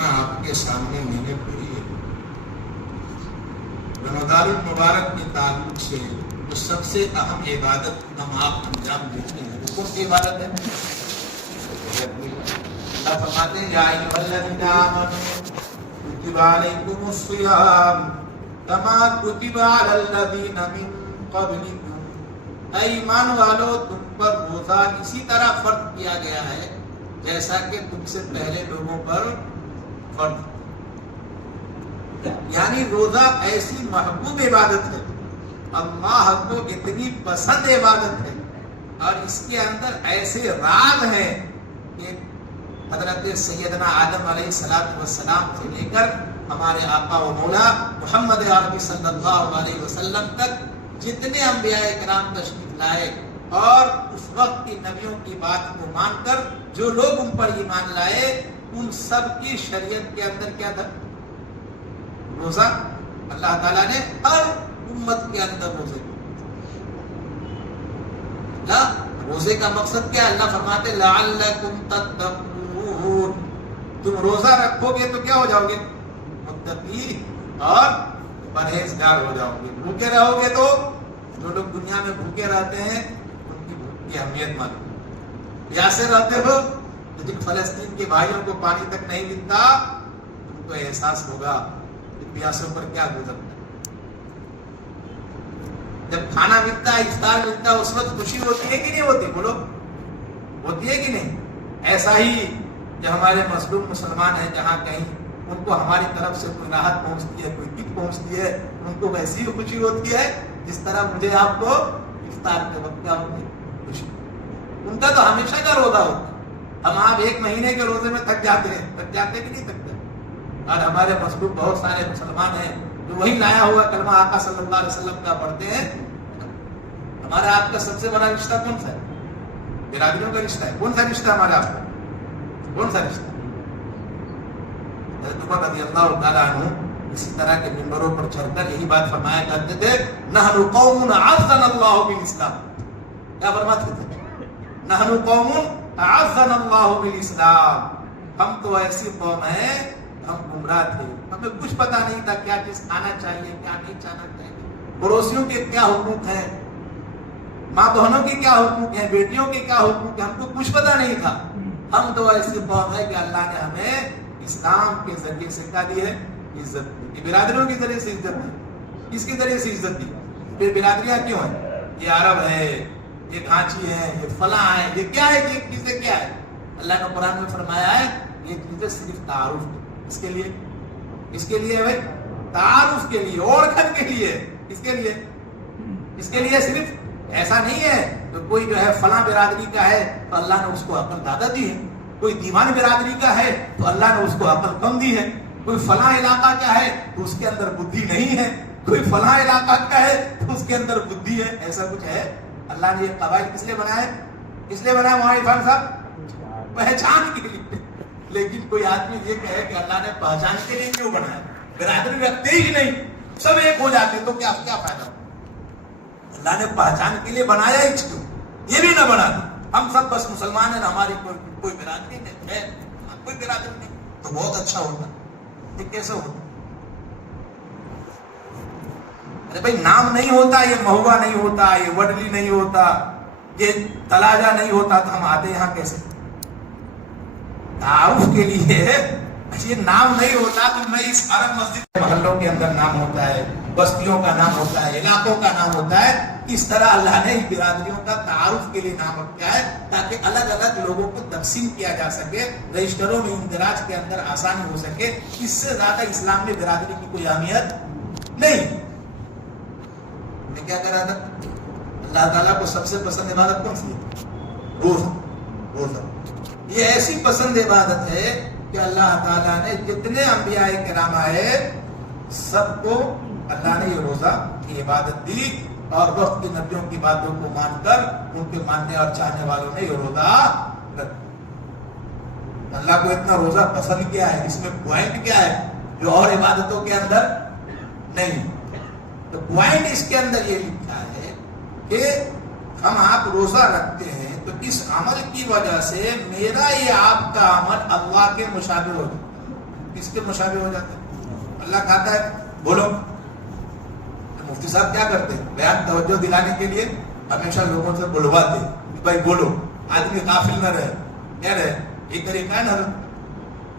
کلمہ آپ کے سامنے میں نے پڑھی ہے۔ رمضان المبارک کے تعلق سے جو سب سے اہم عبادت ہم آپ انجام دیتے ہیں وہ کون سی عبادت ہے؟ اللہ فرماتے ہیں یا ایھا الذین آمنوا کتب علیکم الصیام کما کتب علی الذین من قبلکم، اے ایمان والو تم پر روزہ اسی طرح فرض کیا گیا ہے جیسا کہ تم سے پہلے لوگوں پر فرض، یعنی روزہ ایسی محبوب عبادت ہے، اللہ کو اتنی پسند عبادت ہے، اور اس کے اندر ایسے راز ہیں کہ حضرت سیدنا آدم علیہ السلام سے لے کر ہمارے آقا و مولا محمد عربی صلی اللہ علیہ وسلم تک جتنے انبیاء کرام تشریف لائے اور اس وقت کی نبیوں کی بات کو مان کر جو لوگ ان پر ایمان لائے، ان سب کی شریعت کے اندر کیا تھا؟ روزہ۔ اللہ تعالیٰ نے ہر امت کے اندر روزے کا مقصد کیا ہے؟ اللہ فرماتے لعلکم تتقون، تم روزہ رکھو گے تو کیا ہو جاؤ گے؟ متقی اور پرہیزگار ہو جاؤ گے۔ بھوکے رہو گے تو جو لوگ دنیا میں بھوکے رہتے ہیں ان کی بھوک کی اہمیت معلوم، پیاسے رہتے ہو تو جن فلسطین کے بھائیوں کو پانی تک نہیں ملتا تم کو احساس ہوگا کہ پیاسوں پر کیا گزرتا ہے۔ جب کھانا ملتا ہے، افطار ملتا ہے، اس وقت خوشی ہوتی ہے کہ نہیں ہوتی؟ بولو، ہوتی ہے کہ نہیں؟ ایسا ہی جو ہمارے مظلوم مسلمان ہیں جہاں کہیں ان کو ہماری طرف سے کوئی راحت پہنچتی ہے، کوئی کٹ پہنچتی ہے، ان کو ویسی ہی خوشی ہوتی ہے جس طرح مجھے آپ کو افطار کے وقت کیا ہوتی ہے؟ خوشی۔ ان کا تو ہمیشہ کا روزہ ہوتا ہے، ہم آپ ایک مہینے کے روزے میں تھک جاتے ہیں، تھک جاتے کہ نہیں تھکتے؟ اور ہمارے مظلوم بہت سارے مسلمان ہیں جو وہی لایا ہوا کلمہ آقا صلی اللہ علیہ وسلم کا پڑھتے ہیں۔ ہمارا آپ کا سب سے بڑا رشتہ کون سا ہے؟ برادریوں کا رشتہ ہے۔ کون سا رشتہ ہمارا آپ کا؟ کون سا رشتہ؟ حضرت عمر رضی اللہ تعالیٰ عنہ اسی طرح کے منبروں پر چڑھ کر یہی بات فرمایا کرتے تھے، نحن قوم اعزنا اللہ بالاسلام۔ کیا فرماتے تھے؟ نحن قوم اعزنا اللہ بالاسلام، ہم تو ایسی قوم ہیں، ہم گمراہ تھے، ہمیں کچھ پتا نہیں تھا کیا چیز کھانا چاہیے کیا نہیں کھانا چاہیے، پڑوسیوں کے کیا حقوق ہیں، ماں بہنوں کی کیا حقوق ہیں، بیٹیوں کے کیا حقوق ہیں، ہم کو کچھ پتا نہیں تھا۔ ہم تو ایسی قوم ہے کہ اللہ نے ہمیں اسلام کے ذریعے سے کیا دی ہے؟ عزت دی۔ برادریوں کے ذریعے سے عزت دی۔ کس کے ذریعے سے عزت دی؟ پھر برادریاں کیوں ہیں؟ یہ عرب ہے، یہ گھانچی ہے، یہ فلاں ہے، یہ کیا ہے؟ یہ چیزیں کیا ہے؟ اللہ نے قرآن میں فرمایا ہے یہ چیزیں صرف تعارف اس کے لیے، اس کے لیے بھائی تعارف کے لیے، اوڑکھن کے لیے، اس کے لیے، اس کے لیے صرف ایسا نہیں ہے کہ کوئی جو ہے فلاں برادری کا ہے تو اللہ نے اس کو عقل زیادہ دی ہے، کوئی دیوان برادری کا ہے تو اللہ نے اس کو عقل کم دی ہے، کوئی فلاں علاقہ کا ہے تو اس کے اندر بدھی نہیں ہے، کوئی فلاں علاقہ کا ہے تو اس کے اندر بدھی ہے، ایسا کچھ ہے؟ اللہ نے یہ قواعد کس لیے بنایا ہے؟ کس لیے بنایا ہمارے عرفان صاحب؟ پہچان کے لیے۔ لیکن کوئی آدمی یہ کہے کہ اللہ نے پہچان کے لیے کیوں بنایا؟ برادری رکھتے ہی نہیں، سب ایک ہو جاتے تو کیا فائدہ؟ اللہ نے پہچان کے لیے بنایا ہی کیوں؟ یہ بھی نہ بنا دو، ہم سب بس مسلمان ہیں، ہماری کوئی برادری نہیں ہے، کوئی برادری نہیں تو بہت اچھا ہوتا۔ یہ کیسے ہوتا؟ ارے بھائی نام نہیں ہوتا، یہ مہوا نہیں ہوتا، یہ وڈلی نہیں ہوتا، یہ تلاجہ نہیں ہوتا تو ہم آتے یہاں کیسے؟ تعارف کے لیے یہ نام نہیں ہوتا تو میں اس عرب مسجد محلوں کے اندر نام ہوتا ہے، بستیوں کا نام ہوتا ہے، علاقوں کا نام ہوتا ہے، اس طرح اللہ نے برادریوں کا تعارف کے لیے نام رکھا ہے تاکہ الگ الگ لوگوں کو تقسیم کیا جا سکے، رجسٹروں میں اندراج کے اندر آسانی ہو سکے۔ اس سے زیادہ اسلام میں برادری کی کوئی اہمیت نہیں۔ میں کیا کہہ رہا تھا؟ اللہ تعالیٰ کو سب سے پسند عبادت کون سی ہے؟ روزہ۔ روزہ یہ ایسی پسند عبادت ہے کہ اللہ تعالیٰ نے جتنے انبیاء کرام آئے سب کو اللہ نے یہ روزہ کی عبادت دی، اور وقت کی نبیوں کی باتوں کو مان کر ان کے ماننے اور چاہنے والوں نے یہ روزہ رکھا۔ اللہ کو اتنا روزہ پسند کیا ہے، اس میں پوائنٹ کیا ہے جو اور عبادتوں کے اندر نہیں؟ تو پوائنٹ اس کے اندر یہ لکھا ہے کہ ہم آپ روزہ رکھتے ہیں تو اس عمل کی وجہ سے میرا یہ آپ کا عمل اللہ کے مشابہ ہو جاتا ہے۔ کس کے مشابہ ہو جاتا ہے؟ اللہ کھاتا ہے، بولو. مفتی صاحب کیا کرتے ہیں؟ بیان توجہ دلانے کے لیے ہمیشہ لوگوں سے بلواتے کہ بھائی بولو، آدمی غافل نہ رہے. کیا رہے؟ یہی طریقہ ہے نا،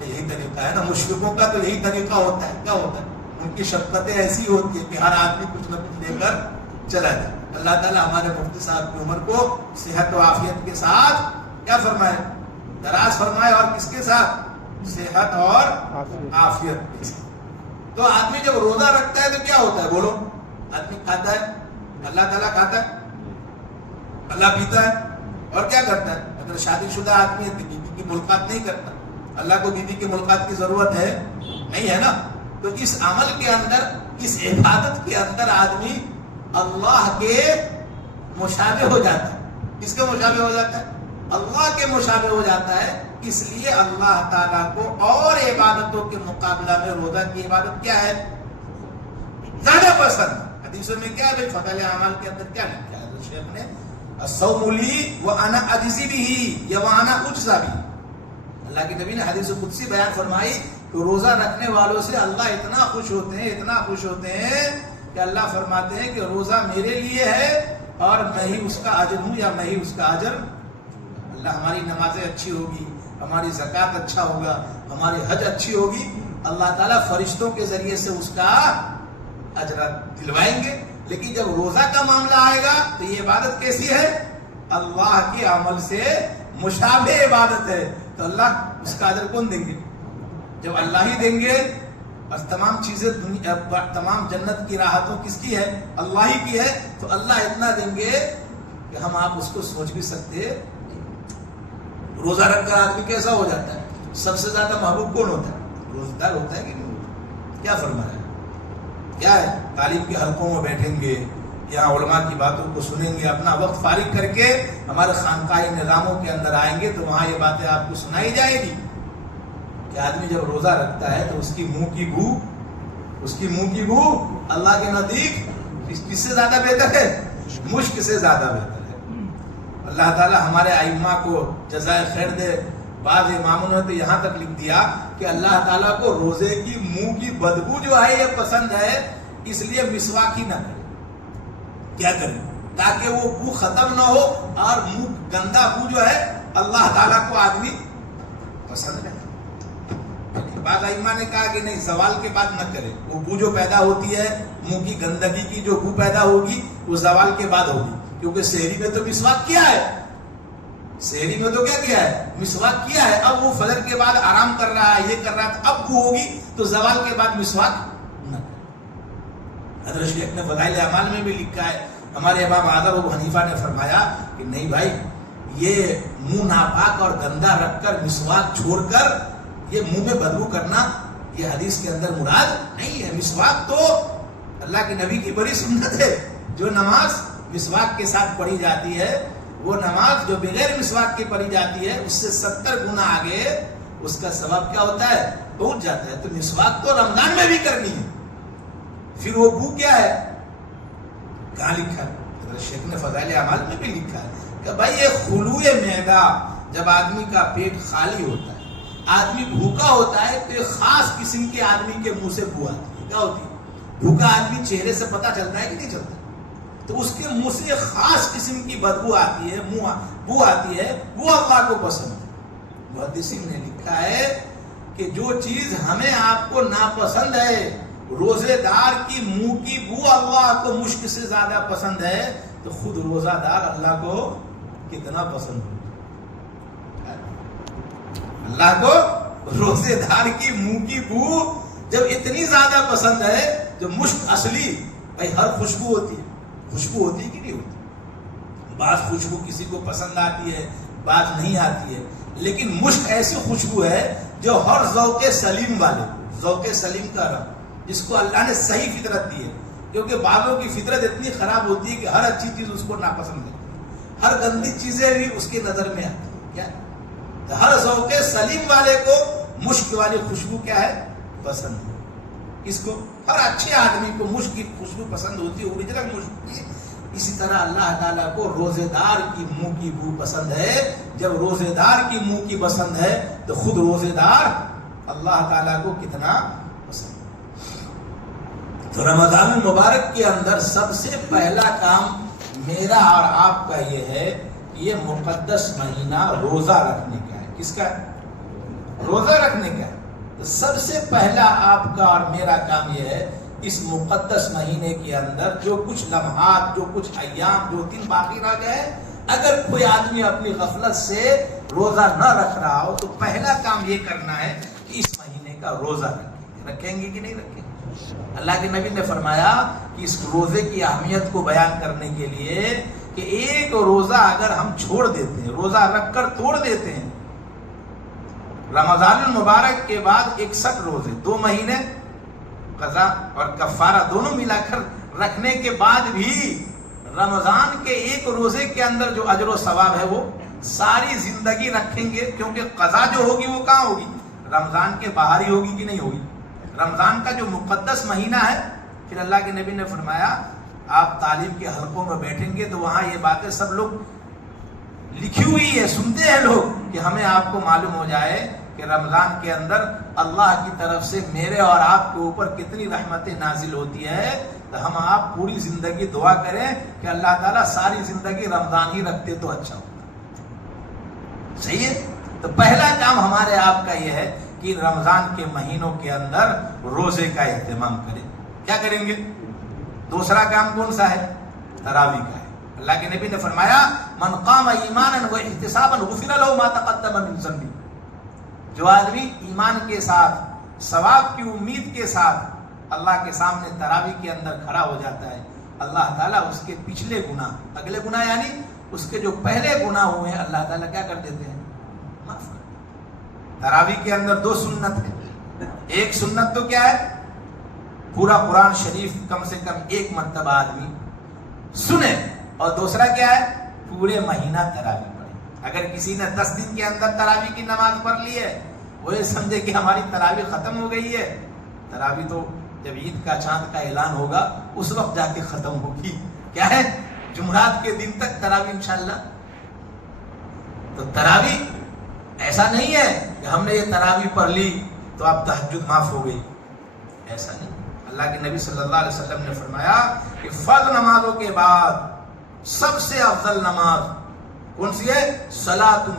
یہی طریقہ ہے نا. مشرکوں کا تو یہی طریقہ ہوتا ہے. کیا ہوتا ہے؟ ان کی شفقتیں ایسی ہوتی ہے کہ ہر آدمی کچھ نہ کچھ لے کر چلا جائے. اللہ تعالیٰ ہمارے مفتی صاحب کی عمر کو صحت و عافیت کے ساتھ کیا فرمائے؟ دراز فرمائے. اور کس کے ساتھ؟ صحت اور عافیت کے ساتھ. تو آدمی جب روزہ رکھتا ہے تو کیا ہوتا ہے؟ بولو. آدمی کھاتا ہے، اللہ تعالیٰ کھاتا ہے، اللہ پیتا ہے، اور کیا کرتا ہے؟ اگر شادی شدہ آدمی ہے تو بیوی کی ملاقات نہیں کرتا. اللہ کو بیوی کی ملاقات کی ضرورت ہے نہیں ہے نا. تو اس عمل کے اندر، اس عبادت کے اندر آدمی اللہ کے مشابہ ہو جاتا ہے. کس کے مشابہ ہو جاتا ہے؟ اللہ کے مشابہ ہو جاتا ہے. اس لیے اللہ تعالیٰ کو اور عبادتوں کے مقابلہ میں روزہ کی عبادت کیا ہے؟ زیادہ پسند. حدیثوں میں کیا ہے؟ فضائل اعمال کے اندر کیا لکھا ہے؟ تو شیخ نے الصوم لی وانا اجزی به یا وانا اجزا به. اللہ کے نبی نے حدیث قدسی بیان فرمائی کہ روزہ رکھنے والوں سے اللہ اتنا خوش ہوتے ہیں، اتنا خوش ہوتے ہیں کہ اللہ فرماتے ہیں کہ روزہ میرے لیے ہے اور میں ہی اس کا اجر ہوں، یا میں ہی اس کا اجر. اللہ ہماری نمازیں اچھی ہوگی، ہماری زکوٰۃ اچھا ہوگا، ہماری حج اچھی ہوگی، اللہ تعالیٰ فرشتوں کے ذریعے سے اس کا اجر دلوائیں گے. لیکن جب روزہ کا معاملہ آئے گا تو یہ عبادت کیسی ہے؟ اللہ کے عمل سے مشابہ عبادت ہے. تو اللہ اس کا اجر کون دیں گے؟ جب اللہ ہی دیں گے. اور تمام چیزیں تمام جنت کی راحتوں کس کی ہے؟ اللہ ہی کی ہے. تو اللہ اتنا دیں گے کہ ہم آپ اس کو سوچ بھی سکتے. روزہ رکھ کر آدمی کیسا ہو جاتا ہے؟ سب سے زیادہ محبوب کون ہوتا ہے؟ روزہ دار ہوتا ہے کہ نہیں ہوتا؟ کیا فرمایا؟ کیا ہے؟ تعلیم کے حلقوں میں بیٹھیں گے، یہاں علماء کی باتوں کو سنیں گے، اپنا وقت فارغ کر کے ہمارے خانقاہی نظاموں کے اندر آئیں گے تو وہاں یہ باتیں آپ کو سنائی جائے گی کہ آدمی جب روزہ رکھتا ہے تو اس کی منہ کی بو اللہ کے نزدیک کس سے زیادہ بہتر ہے؟ مشک سے زیادہ بہتر ہے. اللہ تعالی ہمارے ائمہ کو جزائے خیر دے. بعض اماموں نے تو یہاں تک لکھ دیا کہ اللہ تعالیٰ کو روزے کی منہ کی بدبو جو ہے یہ پسند ہے، اس لیے مسواک ہی نہ کرے. کیا کرے؟ تاکہ وہ بو ختم نہ ہو، اور منہ گندا بو جو ہے اللہ تعالیٰ کو آدمی پسند ہے. بعض ائمہ نے کہا کہ نہیں، زوال کے بعد نہ کرے. وہ بو جو پیدا ہوتی ہے، منہ کی گندگی کی جو بو پیدا ہوگی وہ زوال کے بعد ہوگی. کیونکہ سحری میں تو مسواک کیا ہے، سحری میں تو کیا ہے؟ مسواک کیا ہے. اب وہ فجر کے بعد آرام کر رہا ہے، یہ کر رہا ہے، تو اب بو ہوگی تو زوال کے بعد مسواک نہ کرے. حضرت شیخ نے فضائل اعمال میں بھی لکھا ہے. ہمارے امام اعظم ابو حنیفہ نے فرمایا کہ نہیں بھائی، یہ منہ ناپاک اور گندا رکھ کر مسواک چھوڑ کر یہ منہ میں بدبو کرنا یہ حدیث کے اندر مراد نہیں ہے. مسواک تو اللہ کے نبی کی بڑی سنت ہے. جو نماز مسواک کے ساتھ پڑھی جاتی ہے، وہ نماز جو بغیر مسواک کی پڑھی جاتی ہے اس سے 70 گنا آگے اس کا ثواب کیا ہوتا ہے؟ پہنچ جاتا ہے. تو مسواک تو رمضان میں بھی کرنی ہے. پھر وہ بو کیا ہے؟ کہاں لکھا ہے؟ شیخ نے فضائل اعمال میں بھی لکھا ہے کہ بھائی یہ خلوع معدہ، جب آدمی کا پیٹ خالی ہوتا ہے، آدمی بھوکا ہوتا ہے، تو ایک خاص قسم کے آدمی کے منہ سے بو آتی ہے. کیا ہوتی ہے؟ بھوکا آدمی چہرے سے پتہ چلتا ہے کہ نہیں چلتا؟ تو اس کے منہ سے خاص قسم کی بدبو آتی ہے، بو آتی ہے، وہ اللہ کو پسند ہے. محدثین نے لکھا ہے کہ جو چیز ہمیں آپ کو ناپسند ہے، روزے دار کی منہ کی بو اللہ کو مشک سے زیادہ پسند ہے، تو خود روزہ دار اللہ کو کتنا پسند ہے. اللہ کو روزے دار کی منہ کی بو جب اتنی زیادہ پسند ہے، جو مشک اصلی، بھائی ہر خوشبو ہوتی ہے، خوشبو ہوتی ہے کہ نہیں ہوتی؟ بعض خوشبو کسی کو پسند آتی ہے، بعض نہیں آتی ہے. لیکن مشک ایسی خوشبو ہے جو ہر ذوق سلیم والے، ذوق سلیم کا رنگ، جس کو اللہ نے صحیح فطرت دی ہے. کیونکہ بعضوں کی فطرت اتنی خراب ہوتی ہے کہ ہر اچھی چیز اس کو ناپسند ہے، ہر گندی چیزیں بھی اس کی نظر میں آتی ہیں. کیا؟ تو ہر ذوق سلیم والے کو مشک والی خوشبو کیا ہے؟ پسند ہے. اس کو ہر اچھے آدمی کو مشک کی خوشبو پسند ہوتی ہے، اوریجنل مشک کی. اسی طرح اللہ تعالیٰ کو روزے دار کی منہ کی بو پسند ہے. جب روزے دار کی منہ کی پسند ہے تو خود روزے دار اللہ تعالیٰ کو کتنا پسند. تو رمضان المبارک کے اندر سب سے پہلا کام میرا اور آپ کا یہ ہے کہ یہ مقدس مہینہ روزہ رکھنے کا ہے. کس کا ہے؟ روزہ رکھنے کا ہے. تو سب سے پہلا آپ کا اور میرا کام یہ ہے اس مقدس مہینے کے اندر جو کچھ لمحات، جو کچھ ایام، جو دن باقی رہ گئے، اگر کوئی آدمی اپنی غفلت سے روزہ نہ رکھ رہا ہو تو پہلا کام یہ کرنا ہے کہ اس مہینے کا روزہ رکھیں گے کہ نہیں رکھیں گے. اللہ کے نبی نے فرمایا کہ اس روزے کی اہمیت کو بیان کرنے کے لیے کہ ایک روزہ اگر ہم چھوڑ دیتے ہیں، روزہ رکھ کر توڑ دیتے ہیں، رمضان المبارک کے بعد 61 روزے، 2 مہینے قضا اور کفارہ دونوں ملا کر رکھنے کے بعد بھی رمضان کے ایک روزے کے اندر جو اجر و ثواب ہے وہ ساری زندگی رکھیں گے. کیونکہ قضا جو ہوگی وہ کہاں ہوگی؟ رمضان کے باہر ہی ہوگی کہ نہیں ہوگی؟ رمضان کا جو مقدس مہینہ ہے. پھر اللہ کے نبی نے فرمایا آپ تعلیم کے حلقوں میں بیٹھیں گے تو وہاں یہ باتیں سب لوگ لکھی ہوئی ہے، سنتے ہیں لوگ، کہ ہمیں آپ کو معلوم ہو جائے کہ رمضان کے اندر اللہ کی طرف سے میرے اور آپ کے اوپر کتنی رحمتیں نازل ہوتی ہے. تو ہم آپ پوری زندگی دعا کریں کہ اللہ تعالیٰ ساری زندگی رمضان ہی رکھتے تو اچھا ہوتا. صحیح ہے. تو پہلا کام ہمارے آپ کا یہ ہے کہ رمضان کے مہینوں کے اندر روزے کا اہتمام کریں. کیا کریں گے؟ دوسرا کام کون سا ہے؟ تراویح کا ہے. اللہ کے نبی نے فرمایا من قام ایمانا و احتسابا غفر له ما تقدم من ذنبه. جو آدمی ایمان کے ساتھ، ثواب کی امید کے ساتھ اللہ کے سامنے تراویح کے اندر کھڑا ہو جاتا ہے، اللہ تعالیٰ اس کے پچھلے گناہ، اگلے گناہ یعنی اس کے جو پہلے گناہ ہوئے ہیں، اللہ تعالیٰ کیا کر دیتے ہیں؟ معاف کر دیتے ہیں. تراویح کے اندر 2 سنت ہے. ایک سنت تو کیا ہے؟ پورا قرآن شریف کم سے کم 1 مرتبہ آدمی سنے. اور دوسرا کیا ہے؟ پورے مہینہ تراویح پڑھے. اگر کسی نے 10 دن کے اندر تراویح کی نماز پڑھ لی ہے، وہ یہ سمجھے کہ ہماری تراویح ختم ہو گئی ہے. تراویح تو جب عید کا چاند کا اعلان ہوگا اس وقت جا کے ختم ہوگی. کیا ہے؟ جمعرات کے دن تک تراویح انشاءاللہ. تو تراویح ایسا نہیں ہے کہ ہم نے یہ تراویح پڑھ لی تو اب تہجد معاف ہو گئی. ایسا نہیں. اللہ کے نبی صلی اللہ علیہ وسلم نے فرمایا کہ فرض نمازوں کے بعد سب سے افضل نماز کون سی ہے؟ صلاۃ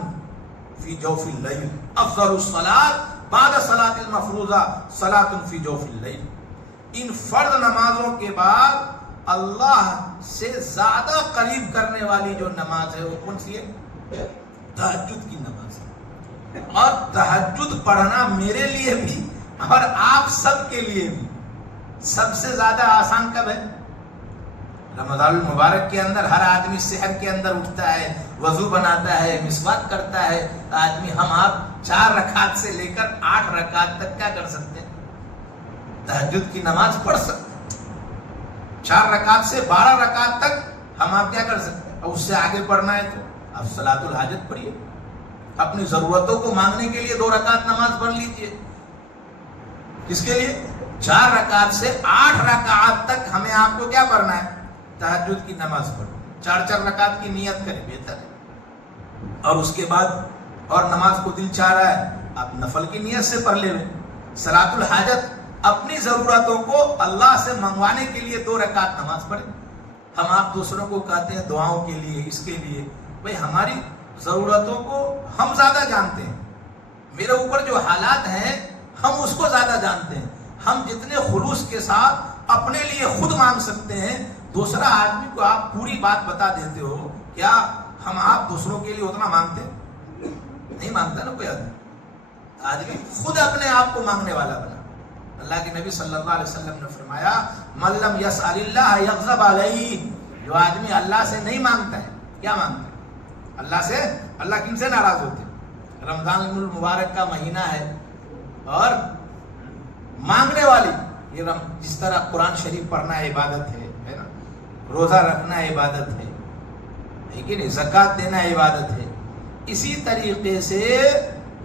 فی جوف اللیل. افضل الصلاۃ بعد صلاۃ المفروضہ صلاۃ فی جوف اللیل. ان فرض نمازوں کے بعد اللہ سے زیادہ قریب کرنے والی جو نماز ہے وہ کون سی ہے؟ تہجد کی نماز ہے. اور تہجد پڑھنا میرے لیے بھی اور آپ سب کے لیے بھی سب سے زیادہ آسان کب ہے؟ رمضان المبارک کے اندر ہر آدمی سحر کے اندر اٹھتا ہے، وضو بناتا ہے، مسواک کرتا ہے. آدمی ہم آپ 4 رکعت سے لے کر 8 رکعت تک کیا کر سکتے ہیں؟ تہجد کی نماز پڑھ سکتے ہیں. 4 رکعت سے 12 رکعت تک ہم آپ کیا کر سکتے ہیں. اور اس سے آگے پڑھنا ہے تو آپ صلاۃ الحاجت پڑھیے. اپنی ضرورتوں کو مانگنے کے لیے 2 رکعت نماز پڑھ لیجئے. کس کے لیے؟ 4 رکعت سے 8 رکعت تک ہمیں آپ کو کیا پڑھنا ہے؟ تہجد کی نماز پڑھو. 4 رکعت کی نیت کریں، بہتر ہے. اور اس کے بعد اور نماز کو دل چاہ رہا ہے آپ نفل کی نیت سے پڑھ لیں. صلاۃ الحاجت اپنی ضرورتوں کو اللہ سے منگوانے کے لیے 2 رکعت نماز پڑھیں. ہم آپ دوسروں کو کہتے ہیں دعاؤں کے لیے، اس کے لیے. بھئی ہماری ضرورتوں کو ہم زیادہ جانتے ہیں. میرے اوپر جو حالات ہیں ہم اس کو زیادہ جانتے ہیں. ہم جتنے خلوص کے ساتھ اپنے لیے خود مانگ سکتے ہیں، دوسرا آدمی کو آپ پوری بات بتا دیتے ہو. کیا ہم آپ دوسروں کے لیے اتنا مانگتے نہیں؟ مانگتا نا کوئی آدمی خود اپنے آپ کو مانگنے والا بنا. اللہ کے نبی صلی اللہ علیہ وسلم نے فرمایا من لم یسأل اللہ یغضب علیہ. جو آدمی اللہ سے نہیں مانگتا ہے، کیا مانگتا ہے؟ اللہ سے. اللہ کن سے ناراض ہوتے ہیں؟ رمضان المبارک کا مہینہ ہے اور مانگنے والی یہ جس طرح قرآن شریف پڑھنا عبادت ہے نا، روزہ رکھنا عبادت ہے، لیکن زکوٰۃ دینا عبادت ہے، اسی طریقے سے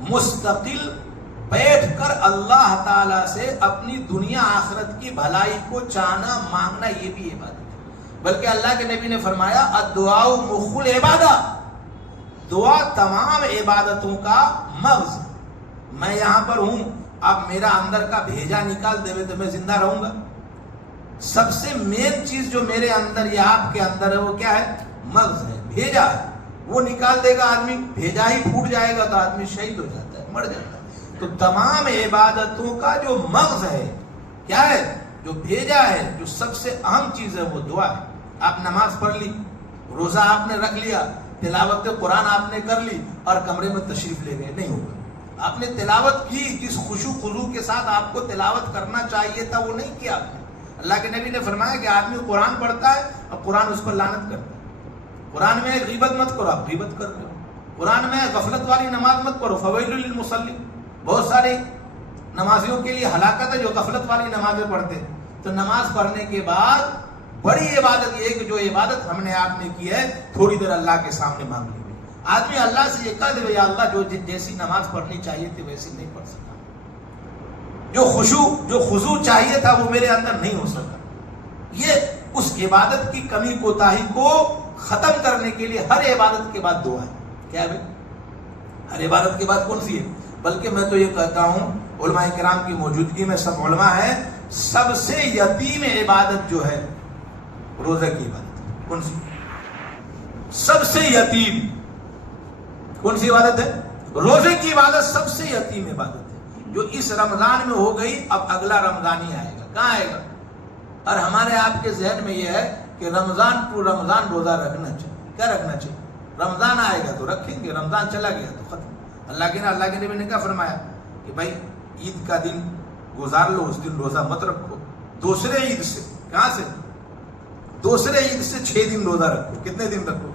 مستقل بیٹھ کر اللہ تعالیٰ سے اپنی دنیا آخرت کی بھلائی کو چاہنا مانگنا یہ بھی عبادت ہے. بلکہ اللہ کے نبی نے فرمایا الدعاء مخ العبادہ. دعا تمام عبادتوں کا مغز. میں یہاں پر ہوں، اب میرا اندر کا بھیجا نکال دے تو میں زندہ رہوں گا؟ سب سے مین چیز جو میرے اندر یا آپ کے اندر ہے وہ کیا ہے؟ مغز ہے، بھیجا ہے. وہ نکال دے گا آدمی، بھیجا ہی پھوٹ جائے گا تو آدمی شہید ہو جاتا ہے، مر جاتا ہے. تو تمام عبادتوں کا جو مغز ہے کیا ہے؟ جو بھیجا ہے، جو سب سے اہم چیز ہے وہ دعا ہے. آپ نماز پڑھ لی، روزہ آپ نے رکھ لیا، تلاوت قرآن آپ نے کر لی اور کمرے میں تشریف لے گئے، نہیں ہوگا. آپ نے تلاوت کی، جس خشوع خضوع کے ساتھ آپ کو تلاوت کرنا چاہیے تھا وہ نہیں کیا آپ نے. اللہ کے نبی نے فرمایا کہ آدمی قرآن پڑھتا ہے اور قرآن اس پر لعنت کرتا ہے. قرآن میں غیبت مت کرو، آپ غیبت کر رہے ہو. قرآن میں غفلت والی نماز مت پڑھو، فویل للمصلین. بہت ساری نمازیوں کے لیے ہلاکت ہے جو غفلت والی نمازیں پڑھتے. تو نماز پڑھنے کے بعد بڑی عبادت یہ کہ جو عبادت ہم نے آپ نے کی ہے تھوڑی دیر اللہ کے سامنے مانگ لی. آدمی اللہ سے یہ کہہ دے یا اللہ جو جیسی نماز پڑھنی چاہیے تھی ویسی نہیں پڑھ سکا، جو خضوع چاہیے تھا وہ میرے اندر نہیں ہو سکا. یہ اس عبادت کی کمی کوتاہی کو ختم کرنے کے لیے ہر عبادت کے بعد دعا ہے. کیا ہے بھائی؟ ہر عبادت کے بعد کون سی ہے؟ بلکہ میں تو یہ کہتا ہوں علماء کرام کی موجودگی میں سب علماء ہیں، سب سے یتیم عبادت جو ہے روزہ کی عبادت. کون سی؟ سب سے یتیم کون سی عبادت ہے؟ روزے کی عبادت سب سے یتیم عبادت ہے، جو اس رمضان میں ہو گئی، اب اگلا رمضان ہی آئے گا. کہاں آئے گا؟ اور ہمارے آپ کے ذہن میں یہ ہے کہ رمضان ٹو رمضان روزہ رکھنا چاہیے. کیا رکھنا چاہیے؟ رمضان آئے گا تو رکھیں گے، رمضان چلا گیا تو ختم. اللہ کے نبی نے کیا فرمایا کہ بھائی عید کا دن گزار لو، اس دن روزہ مت رکھو. دوسرے عید سے، کہاں سے؟ دوسرے عید سے 6 دن روزہ رکھو. کتنے دن رکھو؟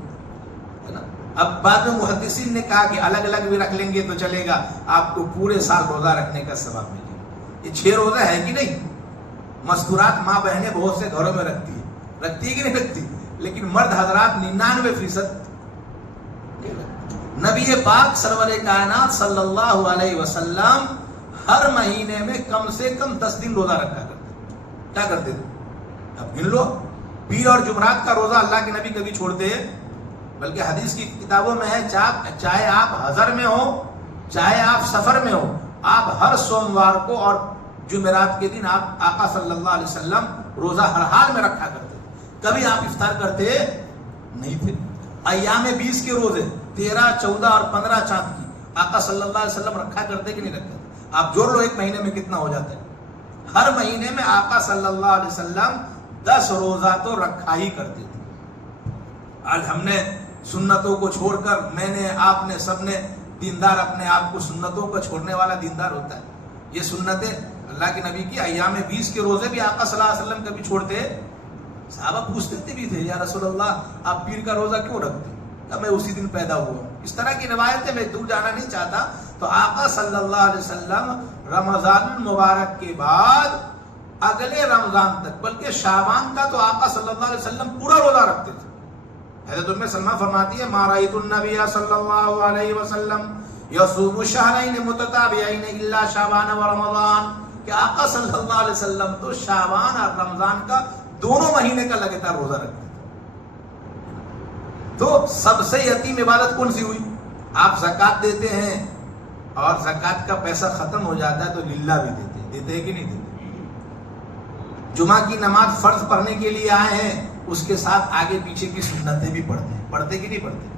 ہے نا. اب بعد میں محدثین نے کہا کہ الگ الگ بھی رکھ لیں گے تو چلے گا، آپ کو پورے سال روزہ رکھنے کا ثواب ملے گا. یہ 6 روزہ ہے کہ نہیں؟ مستورات ماں بہنیں بہت سے گھروں میں رکھتی ہے کہ نہیں رکھتی؟ لیکن مرد حضرات 99% نبی پاک سرور کائنات صلی اللہ علیہ وسلم ہر مہینے میں کم سے کم 10 دن روزہ رکھا کرتے. کیا کرتے تھے؟ اب گن لو. پیر اور جمعرات کا روزہ اللہ کے نبی کبھی چھوڑتے ہیں؟ بلکہ حدیث کی کتابوں میں ہے چاہے آپ حضر میں ہو چاہے آپ سفر میں ہو، آپ ہر سوموار کو اور جمعرات کے دن آپ آقا صلی اللہ علیہ وسلم روزہ ہر حال میں رکھا کرتے. کبھی آپ افطار کرتے نہیں تھے. ایام 20 کے روزے 13، 14 اور 15 چاند کی آقا صلی اللہ علیہ وسلم رکھا کرتے کہ نہیں رکھتے؟ آپ جوڑ لو ایک مہینے میں کتنا ہو جاتا ہے. ہر مہینے میں آقا صلی اللہ علیہ وسلم 10 روزہ تو رکھا ہی کرتے تھے. آج ہم نے سنتوں کو چھوڑ کر، میں نے، آپ نے، سب نے، دیندار اپنے آپ کو سنتوں کو چھوڑنے والا دیندار ہوتا ہے. یہ سنتیں اللہ کے نبی کی ایام 20 کے روزے بھی آقا صلی اللہ علیہ وسلم کبھی چھوڑتے؟ صحابہ پوچھتے بھی تھے یا رسول اللہ آپ پیر کا روزہ کیوں رکھتے؟ کہ میں اسی دن پیدا ہوا ہوں. اس طرح کی روایتیں، میں دور جانا نہیں چاہتا. تو آقا صلی اللہ علیہ وسلم رمضان المبارک کے بعد اگلے رمضان تک، بلکہ شعبان کا تو آقا صلی اللہ علیہ وسلم پورا روزہ رکھتے تھے. حضرت ام سلمہ فرماتی ہے ما رأیت النبی صلی اللہ علیہ وسلم یصوم الشہرین متتابعین الا شعبان و رمضان، کہ آقا صلی اللہ علیہ وسلم تو شعبان اور رمضان کا دونوں مہینے کا لگاتار روزہ رکھتے تھے. تو سب سے یتیم عبادت کون سی ہوئی؟ آپ زکوٰۃ دیتے ہیں اور زکوٰۃ کا پیسہ ختم ہو جاتا ہے تو للہ بھی دیتے ہیں کہ نہیں دیتے؟ جمعہ کی نماز فرض پڑھنے کے لیے آئے ہیں، اس کے ساتھ آگے پیچھے کی سنتیں بھی پڑھتے کہ نہیں پڑھتے؟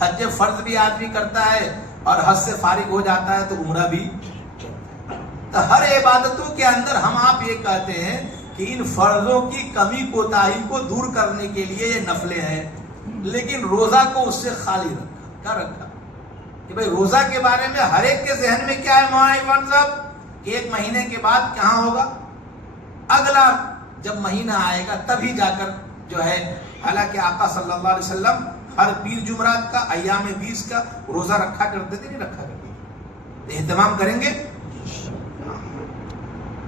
حج فرض بھی آدمی کرتا ہے اور حج سے فارغ ہو جاتا ہے تو عمرہ بھی. تو ہر عبادتوں کے اندر ہم آپ یہ کہتے ہیں کہ ان فرضوں کی کمی کوتاہی کو دور کرنے کے لیے یہ نفلیں ہیں، لیکن روزہ کو اس سے خالی رکھا. کیا رکھا؟ کہ بھئی روزہ کے بارے میں ہر ایک کے ذہن میں کیا ہے مولانا صاحب کہ ایک مہینے کے بعد کہاں ہوگا؟ اگلا جب مہینہ آئے گا تبھی جا کر جو ہے. حالانکہ آقا صلی اللہ علیہ وسلم ہر پیر جمعرات کا ایام 20 کا روزہ رکھا کرتے تھے نہیں رکھا کرتے؟ اہتمام کریں گے.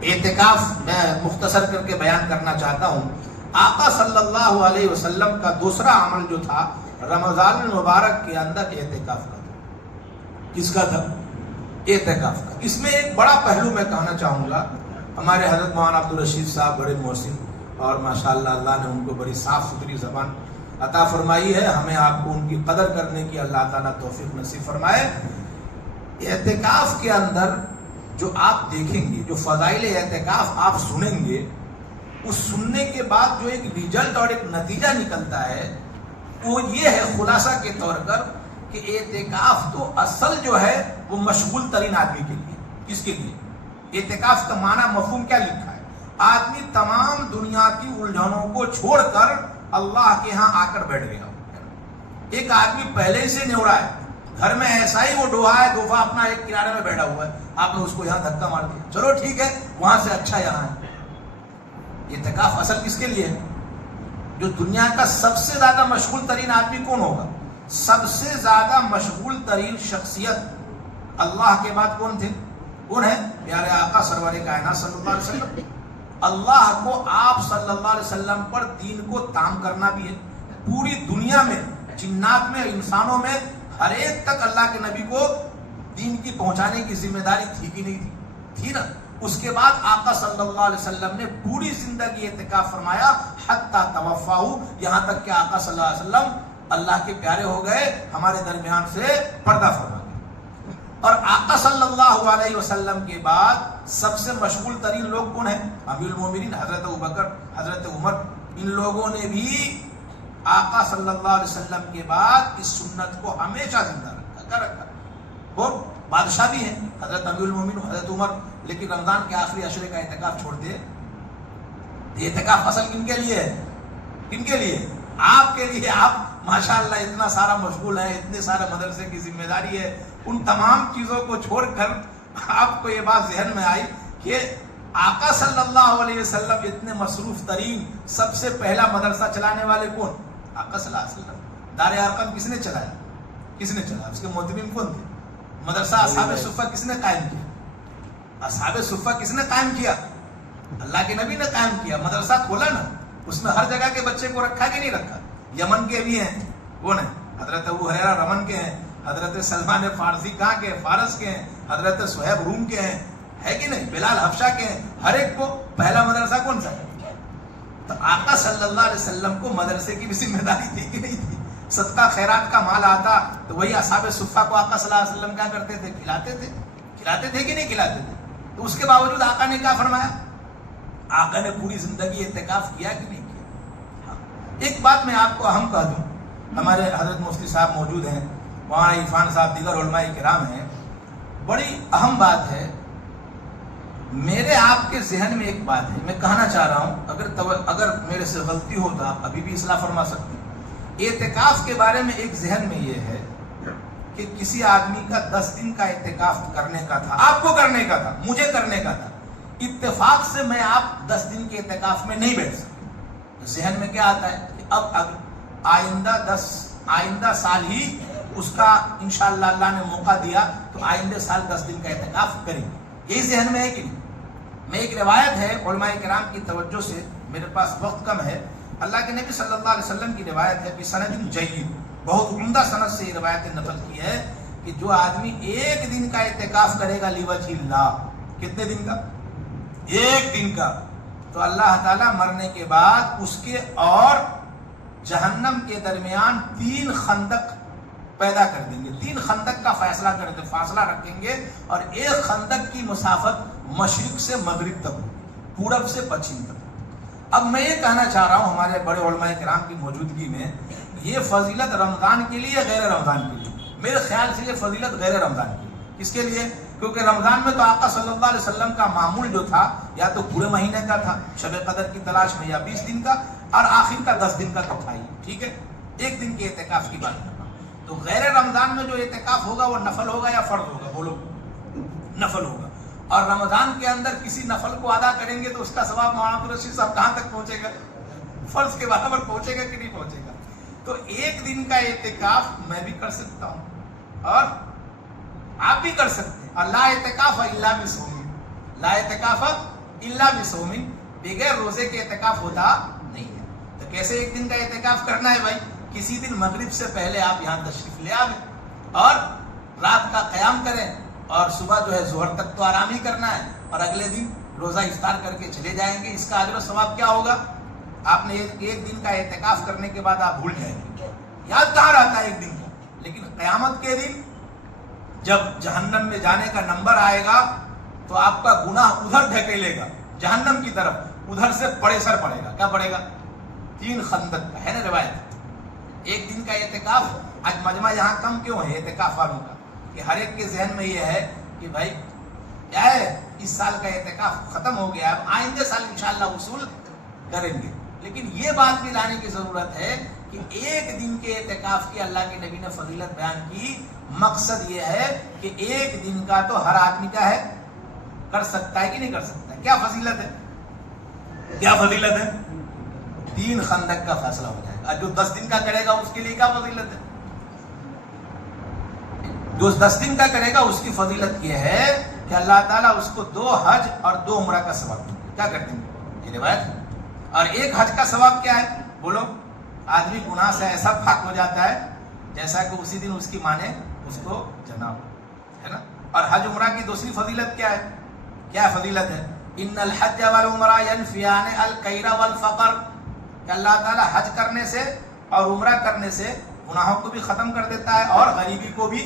اعتکاف میں مختصر کر کے بیان کرنا چاہتا ہوں. آقا صلی اللہ علیہ وسلم کا دوسرا عمل جو تھا رمضان المبارک کے اندر اعتکاف کا تھا. کس کا تھا؟ اعتکاف کا. اس میں ایک بڑا پہلو میں کہنا چاہوں گا. ہمارے حضرت مولانا عبدالرشید صاحب بڑے محسن اور ماشاءاللہ اللہ نے ان کو بڑی صاف ستھری زبان عطا فرمائی ہے. ہمیں آپ کو ان کی قدر کرنے کی اللہ تعالیٰ توفیق نصیب فرمائے. اعتکاف کے اندر جو آپ دیکھیں گے، جو فضائل اعتکاف آپ سنیں گے، اس سننے کے بعد جو ایک ریزلٹ اور ایک نتیجہ نکلتا ہے وہ یہ ہے خلاصہ کے طور پر کہ اعتکاف تو اصل جو ہے وہ مشغول ترین آدمی کے لیے. کس کے لیے؟ اعتکاف کا معنی مفہوم کیا لکھا ہے؟ آدمی تمام دنیا کی الجھنوں کو چھوڑ کر اللہ کے ہاں آ کر بیٹھ گیا. ایک آدمی پہلے ہی سے نیوڑا ہے، گھر میں ایسا ہی وہ ڈوہا ہے، دوفا اپنا ایک کنارے میں بیٹھا ہوا ہے، آپ نے اس کو یہاں دھکا مار دیا، چلو ٹھیک ہے وہاں سے اچھا یہاں ہے. اعتکاف اصل کس کے لیے ہے؟ جو دنیا کا سب سے زیادہ مشغول ترین آدمی کون ہوگا؟ سب سے زیادہ مشغول ترین شخصیت اللہ کے بعد کون تھے؟ کون ہے؟ پیارے آقا سرور کائنات صلی اللہ علیہ وسلم. اللہ کو آپ صلی اللہ علیہ وسلم پر دین کو تام کرنا بھی ہے. پوری دنیا میں، جنات میں، انسانوں میں ہر ایک تک اللہ کے نبی کو دین کی پہنچانے کی ذمہ داری تھی کہ نہیں تھی؟ تھی نا. اس کے بعد آقا صلی اللہ علیہ وسلم نے پوری زندگی اعتکاف فرمایا حتی توفاہو، یہاں تک کہ آقا صلی اللہ علیہ وسلم اللہ کے پیارے ہو گئے، ہمارے درمیان سے پردہ فرما گئے. اور آقا صلی اللہ علیہ وسلم کے بعد سب سے مشغول ترین لوگ کون ہیں؟ امیر المومنین حضرت ابوبکر، حضرت عمر. ان لوگوں نے بھی آقا صلی اللہ علیہ وسلم کے بعد اس سنت کو ہمیشہ زندہ رکھا. اور بادشاہ بھی ہیں حضرت امیر المومنین حضرت عمر، لیکن رمضان کے آخری عشرے کا اعتکاف چھوڑتے ہیں. اعتکاف اصل کن کے لیے ہے؟ کن کے لیے؟ آپ کے لیے. آپ ماشاءاللہ اتنا سارا مشغول ہے، اتنے سارے مدرسے کی ذمہ داری ہے، ان تمام چیزوں کو چھوڑ کر آپ کو یہ بات ذہن میں آئی کہ آقا صلی اللہ علیہ وسلم اتنے مصروف ترین، سب سے پہلا مدرسہ چلانے والے کون؟ آقا صلی اللہ علیہ وسلم. دار ارقم کس نے چلایا؟ کس نے چلایا؟ اس کے محتمین کون تھے؟ مدرسہ اصحاب صفہ کس نے قائم کیا؟ اصحاب صفہ کس نے قائم کیا؟ اللہ کے نبی نے قائم کیا. مدرسہ کھولا نا، اس میں ہر جگہ کے بچے کو رکھا کہ نہیں رکھا؟ یمن کے بھی ہیں، کون ہیں؟ حضرت ابو ہریرہ یمن کے ہیں، حضرت سلمان فارسی کہاں کے؟ فارس کے ہیں، حضرت صہیب روم کے ہیں، ہے کہ نہیں؟ بلال حبشہ کے ہیں. ہر ایک کو پہلا مدرسہ کون سا؟ تو آقا صلی اللہ علیہ وسلم کو مدرسے کی بھی ذمہ داری تھی کہ نہیں تھی؟ صدقہ خیرات کا مال آتا تو وہی اصحاب صفہ کو آقا صلی اللہ علیہ وسلم کیا کرتے تھے؟ کھلاتے تھے. کھلاتے تھے کہ نہیں کھلاتے تھے؟ تو اس کے باوجود آقا نے کیا فرمایا؟ آقا نے پوری زندگی اعتکاف کیا کہ نہیں کیا؟ ایک بات میں آپ کو اہم کہہ دوں، ہمارے حضرت مفتی صاحب موجود ہیں، وہاں عرفان صاحب، دیگر علماء کرام ہیں. بڑی اہم بات ہے، میرے آپ کے ذہن میں ایک بات ہے، میں کہنا چاہ رہا ہوں، اگر میرے سے غلطی ہو تو آپ ابھی بھی اصلاح فرما سکتے ہیں. اعتکاف کے بارے میں ایک ذہن میں یہ ہے کہ کسی آدمی کا 10 دن کا اعتکاف کرنے کا تھا، آپ کو کرنے کا تھا، مجھے کرنے کا تھا. اتفاق سے میں آپ 10 دن کے اعتکاف میں نہیں بیٹھ سکتے. ذہن میں کیا آتا ہے کہ اب آئندہ سال ہی اس کا انشاءاللہ اللہ نے موقع دیا تو آئندہ سال 10 دن کا اعتکاف کریں گے. یہی ذہن میں ہے کہ نہیں؟ میں ایک روایت ہے علماء کرام کی توجہ سے، میرے پاس وقت کم ہے، اللہ کے نبی صلی اللہ علیہ وسلم کی روایت ہے بسند جید، بہت عمدہ سند سے یہ روایت نقل کی ہے کہ جو آدمی 1 دن کا اعتکاف کرے گا لیوجہ اللہ، کتنے دن کا؟ 1 دن کا، تو اللہ تعالیٰ مرنے کے بعد اس کے اور جہنم کے درمیان 3 خندق پیدا کر دیں گے. 3 خندق کا فاصلہ رکھیں گے، اور ایک خندق کی مسافت مشرق سے مغرب تک، پورب سے پچھم تک. اب میں یہ کہنا چاہ رہا ہوں ہمارے بڑے علماء کرام کی موجودگی میں، یہ فضیلت رمضان کے لیے غیر رمضان کے لیے؟ میرے خیال سے یہ فضیلت غیر رمضان کے لیے. کس کے لیے؟ کیونکہ رمضان میں تو آقا صلی اللہ علیہ وسلم کا معمول جو تھا یا تو پورے مہینے کا تھا شب قدر کی تلاش میں، یا 20 دن کا، اور آخر کا 10 دن کا تو تھا ہی. ٹھیک ہے، 1 دن کے اعتکاف کی بات کرنا. تو غیر رمضان میں جو اعتکاف ہوگا وہ نفل ہوگا یا فرض ہوگا؟ بولو. نفل ہوگا. اور رمضان کے اندر کسی نفل کو ادا کریں گے تو اس کا ثواب مولانا رشید صاحب کہاں تک پہنچے گا؟ فرض کے برابر پہنچے گا کہ نہیں پہنچے گا؟ تو 1 دن کا اعتکاف میں بھی کر سکتا ہوں اور آپ بھی کر سکتے ہیں. اور لا اعتکاف الا بصوم، لا اعتکاف الا بصوم، بغیر روزے کے اعتکاف ہوتا نہیں ہے. تو کیسے 1 دن کا اعتکاف کرنا ہے بھائی؟ کسی دن مغرب سے پہلے آپ یہاں تشریف لے آئیں اور رات کا قیام کریں، اور صبح جو ہے ظہر تک تو آرام ہی کرنا ہے، اور اگلے دن روزہ افطار کر کے چلے جائیں گے. اس کا اجر و ثواب کیا ہوگا؟ آپ نے 1 دن کا اعتکاف کرنے کے بعد آپ بھول جائیں گے، یاد کہاں رہتا ہے 1 دن کا. لیکن قیامت کے دن جب جہنم میں جانے کا نمبر آئے گا تو آپ کا گناہ ادھر ڈھکیلے گا جہنم کی طرف, ادھر سے پریشر پڑے گا. کیا پڑے گا؟ 3 خندق کا ہے نا روایت. ایک دن کا اعتکاف. آج مجمع یہاں کم کیوں ہے اعتکاف والوں کا؟ کہ ہر ایک کے ذہن میں یہ ہے کہ بھائی کیا ہے, اس سال کا اعتکاف ختم ہو گیا, اب آئندے سال انشاءاللہ وصول کریں گے. لیکن یہ بات بھی لانے کی ضرورت ہے کہ ایک دن کے اعتکاف کی اللہ کے نبی نے فضیلت بیان کی. مقصد یہ ہے کہ ایک دن کا تو ہر آدمی کا ہے, کر سکتا ہے کہ نہیں کر سکتا ہے. کیا فضیلت ہے؟ کیا فضیلت ہے؟ 3 خندق کا فیصلہ ہو جائے گا. جو 10 دن کا کرے گا اس کے لیے کیا فضیلت ہے؟ جو 10 دن کا کرے گا اس کی فضیلت یہ ہے کہ اللہ تعالیٰ اس کو 2 حج اور 2 عمرہ کا ثواب دیں گے. کیا کرتے ہیں یہ روایت. اور ایک حج کا ثواب کیا ہے بولو؟ آدمی گناہ سے ایسا پاک ہو جاتا ہے جیسا کہ اسی دن اس کی ماں نے اس کو جنا ہے نا. اور حج عمرہ کی دوسری فضیلت کیا ہے؟ کیا فضیلت ہے؟ ان الحج والعمرہ ینفیان الکیر والفقر. کہ اللہ تعالیٰ حج کرنے سے اور عمرہ کرنے سے گناہوں کو بھی ختم کر دیتا ہے اور غریبی کو بھی,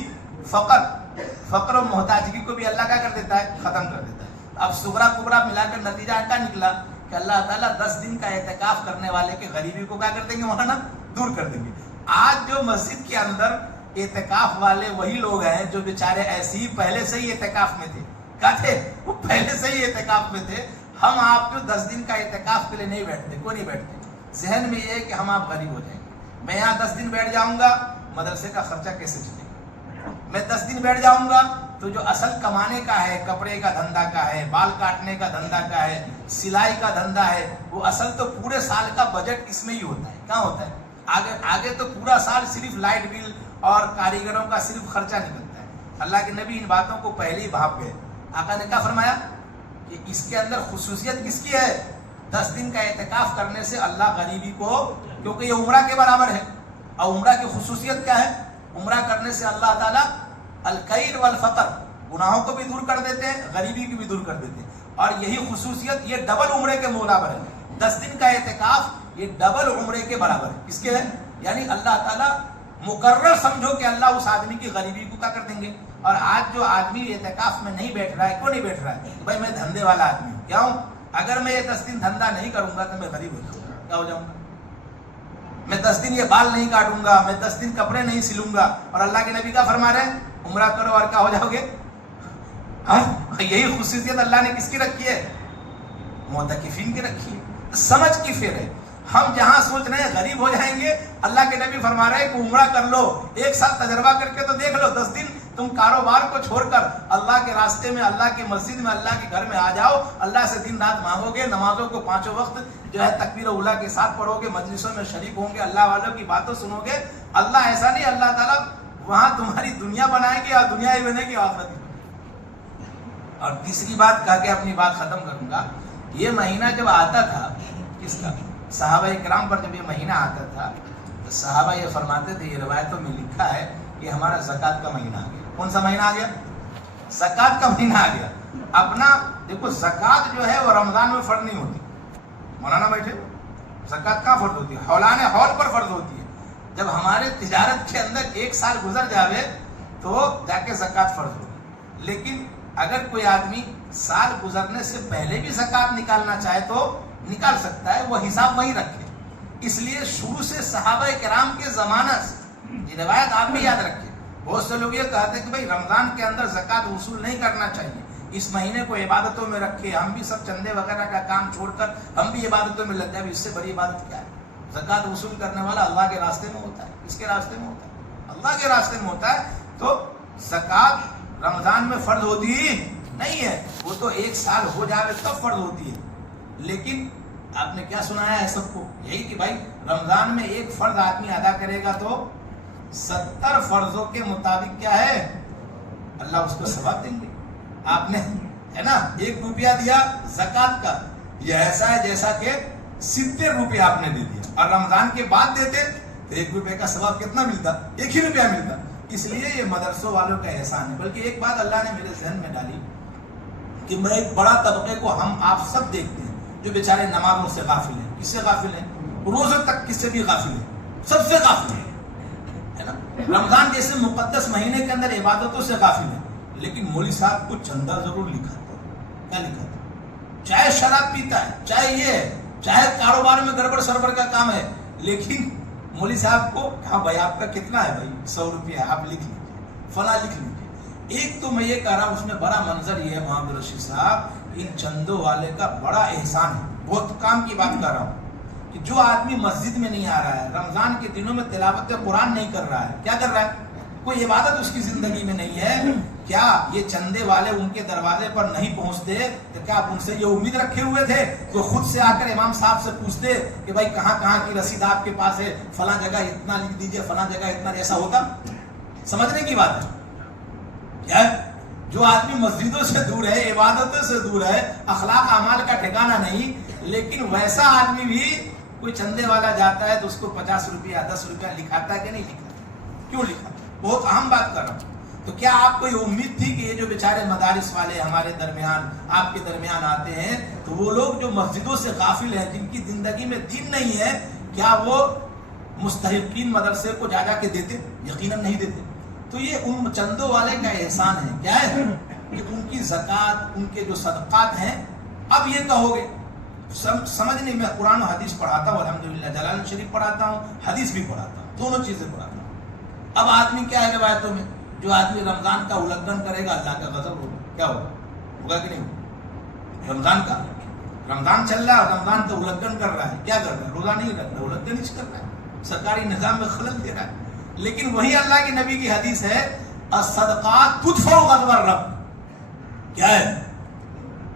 فقر و محتاجگی کو بھی اللہ کا کر دیتا ہے, ختم کر دیتا ہے. اب صغرا کبرا ملا کر نتیجہ کیا نکلا کہ اللہ تعالیٰ 10 دن کا اعتکاف کرنے والے کے غریبی کو کیا کر دیں گے مولانا؟ دور کر دیں گے. آج جو مسجد کے اندر اعتکاف والے وہی لوگ ہیں جو بیچارے ایسے ہی پہلے سے ہی اعتکاف میں تھے. کیا تھے وہ؟ پہلے سے ہی اعتکاف میں تھے. ہم آپ جو 10 دن کا اعتکاف کے لیے نہیں بیٹھتے, کیوں نہیں بیٹھتے؟ ذہن میں یہ ہے کہ ہم آپ غریب ہو جائیں گے. میں یہاں 10 دن بیٹھ جاؤں گا, مدرسے کا خرچہ کیسے چلے گا؟ میں 10 دن بیٹھ جاؤں گا تو جو اصل کمانے کا ہے, کپڑے کا دھندا کا ہے, بال کاٹنے کا دھندا کا ہے, سلائی کا دھندا ہے, وہ اصل تو پورے سال کا بجٹ اس میں ہی ہوتا ہے. کہاں ہوتا ہے؟ آگے تو پورا سال صرف لائٹ بل اور کاریگروں کا صرف خرچہ نکلتا ہے. اللہ کے نبی ان باتوں کو پہلے ہی بھاپ گئے. آقا نے کیا فرمایا کہ اس کے اندر خصوصیت کس کی ہے؟ 10 دن کا اعتکاف کرنے سے اللہ غریبی کو, کیونکہ یہ عمرہ کے برابر ہے. اور عمرہ کی خصوصیت کیا ہے؟ عمرہ کرنے سے اللہ تعالیٰ الکیر والفقر, گناہوں کو بھی دور کر دیتے ہیں, غریبی کو بھی دور کر دیتے ہیں. اور یہی خصوصیت یہ ڈبل عمرے کے برابر ہے. 10 دن کا اعتکاف یہ ڈبل عمرے کے برابر ہے. کس کے ہے؟ یعنی اللہ تعالیٰ مقرر سمجھو کہ اللہ اس آدمی کی غریبی کو کیا کر دیں گے. اور آج جو آدمی اعتکاف میں نہیں بیٹھ رہا ہے, کیوں نہیں بیٹھ رہا ہے؟ بھائی میں دھندے والا آدمی ہوں. کیا ہوں؟ اگر میں یہ 10 دن دھندا نہیں کروں گا تو میں غریب ہو جاؤں گا. کیا ہو جاؤں گا؟ میں 10 دن یہ بال نہیں کاٹوں گا, میں 10 دن کپڑے نہیں سلوں گا. اور اللہ کے نبی کا فرما رہے ہیں عمرہ کرو اور کیا ہو جاؤ گے. یہی خصوصیت اللہ نے کس کی رکھی ہے؟ معتکفین کی رکھی ہے. سمجھ کی پھر ہے. ہم جہاں سوچ رہے ہیں غریب ہو جائیں گے, اللہ کے نبی فرما رہے ہیں کہ عمرہ کر لو, 1 سال تجربہ کر کے تو دیکھ لو. 10 دن تم کاروبار کو چھوڑ کر اللہ کے راستے میں, اللہ کی مسجد میں, اللہ کے گھر میں آ جاؤ. اللہ سے دن رات مانگو گے, نمازوں کو 5 وقت جو ہے تکبیر اولیٰ کے ساتھ پڑھو گے, مجلسوں میں شریک ہوں گے, اللہ والوں کی باتوں سنو گے. اللہ ایسا نہیں, اللہ تعالیٰ وہاں تمہاری دنیا بنائیں گے اور دنیا ہی بنے گی, آخرت. اور تیسری بات کہا کہ اپنی بات ختم کروں گا. یہ مہینہ جب آتا تھا, کس کا؟ صحابہ کرام پر جب یہ مہینہ آتا تھا تو صحابہ یہ فرماتے تھے, یہ روایتوں میں لکھا ہے کہ ہمارا زکوٰۃ کا مہینہ آ گیا. کون سا مہینہ آ گیا؟ زکوٰۃ کا مہینہ آ گیا. اپنا دیکھو زکوٰۃ جو ہے وہ رمضان میں فرض نہیں ہوتی. مولانا بیٹھے, زکوٰۃ کہاں فرض ہوتی ہے؟ حولان حول پر فرض ہوتی ہے. جب ہمارے تجارت کے اندر 1 سال گزر جاوے تو جا کے زکوٰۃ فرض ہوگی. لیکن اگر کوئی آدمی سال گزرنے سے پہلے بھی زکوٰۃ نکالنا چاہے تو نکال سکتا ہے, وہ حساب وہی رکھے. اس لیے شروع سے صحابہ کرام کے زمانہ سے یہ روایت آپ بھی یاد رکھیں. بہت سے لوگ یہ کہتے ہیں کہ بھائی رمضان کے اندر زکوٰۃ وصول نہیں کرنا چاہیے, اس مہینے کو عبادتوں میں رکھے, ہم بھی سب چندے وغیرہ کا کام چھوڑ کر ہم بھی عبادتوں میں لگ جائیں. اس سے بڑی عبادت کیا ہے؟ زکوٰۃ وصول کرنے والا اللہ کے راستے میں ہوتا ہے. اس کے راستے میں ہوتا ہے, اللہ کے راستے میں ہوتا ہے. تو زکوٰۃ رمضان میں فرض ہوتی ہی نہیں ہے, وہ تو 1 سال ہو جائے تب فرض ہوتی ہے. لیکن آپ نے کیا سنایا ہے سب کو؟ یہی کہ بھائی رمضان میں 1 فرض آدمی ادا کرے گا تو 70 فرضوں کے مطابق کیا ہے اللہ اس کو ثواب دیں گے. آپ نے ہے نا 1 روپیہ دیا زکوٰۃ کا, یہ ایسا ہے جیسا کہ 70 روپیہ آپ نے دے دیا. اور رمضان کے بعد دیتے تو 1 روپے کا ثواب کتنا ملتا؟ 1 ہی روپیہ ملتا. اس لیے یہ مدرسوں والوں کا احسان ہے. بلکہ ایک بات اللہ نے میرے ذہن میں ڈالی کہ میں ایک بڑا طبقے کو ہم آپ سب دیکھتے ہیں جو بیچارے نمازوں سے غافل ہیں. کس سے غافل ہیں؟ روزے تک کس سے بھی غافل ہیں, سب سے غافل ہیں, ہے نا. رمضان جیسے مقدس مہینے کے اندر عبادتوں سے غافل ہیں. لیکن مولوی صاحب کو چندہ ضرور لکھاتے ہیں, کیا لکھا تھا؟ چاہے شراب پیتا ہے، چاہے یہ ہے، چاہے کاروبار میں گڑبڑ سڑبڑ کا کام ہے، لیکن مولوی صاحب کو کہا بھائی آپ کا کتنا ہے بھائی؟ 100 روپیہ، آپ لکھ لیجیے، فلاں لکھ لیجیے۔ ایک تو میں یہ کہہ رہا ہوں، اس میں بڑا منظر یہ ہے محمد رشید صاحب، ان چندوں والے کا بڑا احسان ہے۔ بہت کام کی بات کر رہا ہوں کہ جو آدمی مسجد میں نہیں آ رہا ہے، رمضان کے دنوں میں تلاوت قرآن نہیں کر رہا ہے، کیا کر رہا ہے؟ کوئی عبادت اس کی زندگی میں نہیں ہے، کیا یہ چندے والے ان کے دروازے پر نہیں پہنچتے تو کیا آپ ان سے یہ امید رکھے ہوئے تھے کہ خود سے آ کر امام صاحب سے پوچھتے کہ بھائی کہاں کہاں کی رسید آپ کے پاس ہے، فلاں جگہ اتنا لکھ دیجئے، فلاں جگہ اتنا؟ ایسا ہوتا؟ سمجھنے کی بات ہے کیا ہے؟ جو آدمی مسجدوں سے دور ہے، عبادتوں سے دور ہے، اخلاق اعمال کا ٹھکانہ نہیں، لیکن ویسا آدمی بھی کوئی چندے والا جاتا ہے تو اس کو 50 روپیہ 10 روپیہ لکھاتا ہے کہ نہیں لکھاتا؟ کیوں لکھاتا؟ بہت اہم بات کر رہا ہوں۔ تو کیا آپ کو یہ امید تھی کہ یہ جو بیچارے مدارس والے ہمارے درمیان، آپ کے درمیان آتے ہیں، تو وہ لوگ جو مسجدوں سے غافل ہیں، جن کی زندگی میں دین نہیں ہے، کیا وہ مستحقین مدرسے کو جا کے دیتے؟ یقیناً نہیں دیتے۔ تو یہ ان چندوں والے کا احسان ہے، کیا ہے کہ ان کی زکوٰۃ، ان کے جو صدقات ہیں، اب یہ کہو گے سمجھنے میں قرآن و حدیث پڑھاتا ہوں، الحمدللہ جلال شریف پڑھاتا ہوں، حدیث بھی پڑھاتا ہوں، دونوں چیزیں پڑھاتا ہوں۔ اب آدمی کیا ہے روایتوں میں، جو آدمی رمضان کا الگھن کرے گا اللہ کا غضب ہوگا، کیا ہوگا کہ نہیں ہوگا؟ رمضان چل رہا ہے، رمضان کا الگھن کر رہا ہے، کیا کر رہا ہے؟ روزہ نہیں رکھ رہا، الگھن ہی کر رہا ہے، سرکاری نظام میں خلل دے رہا ہے۔ لیکن وہی اللہ کے نبی کی حدیث ہے، الصدقات تدفع غضب الرب، کیا ہے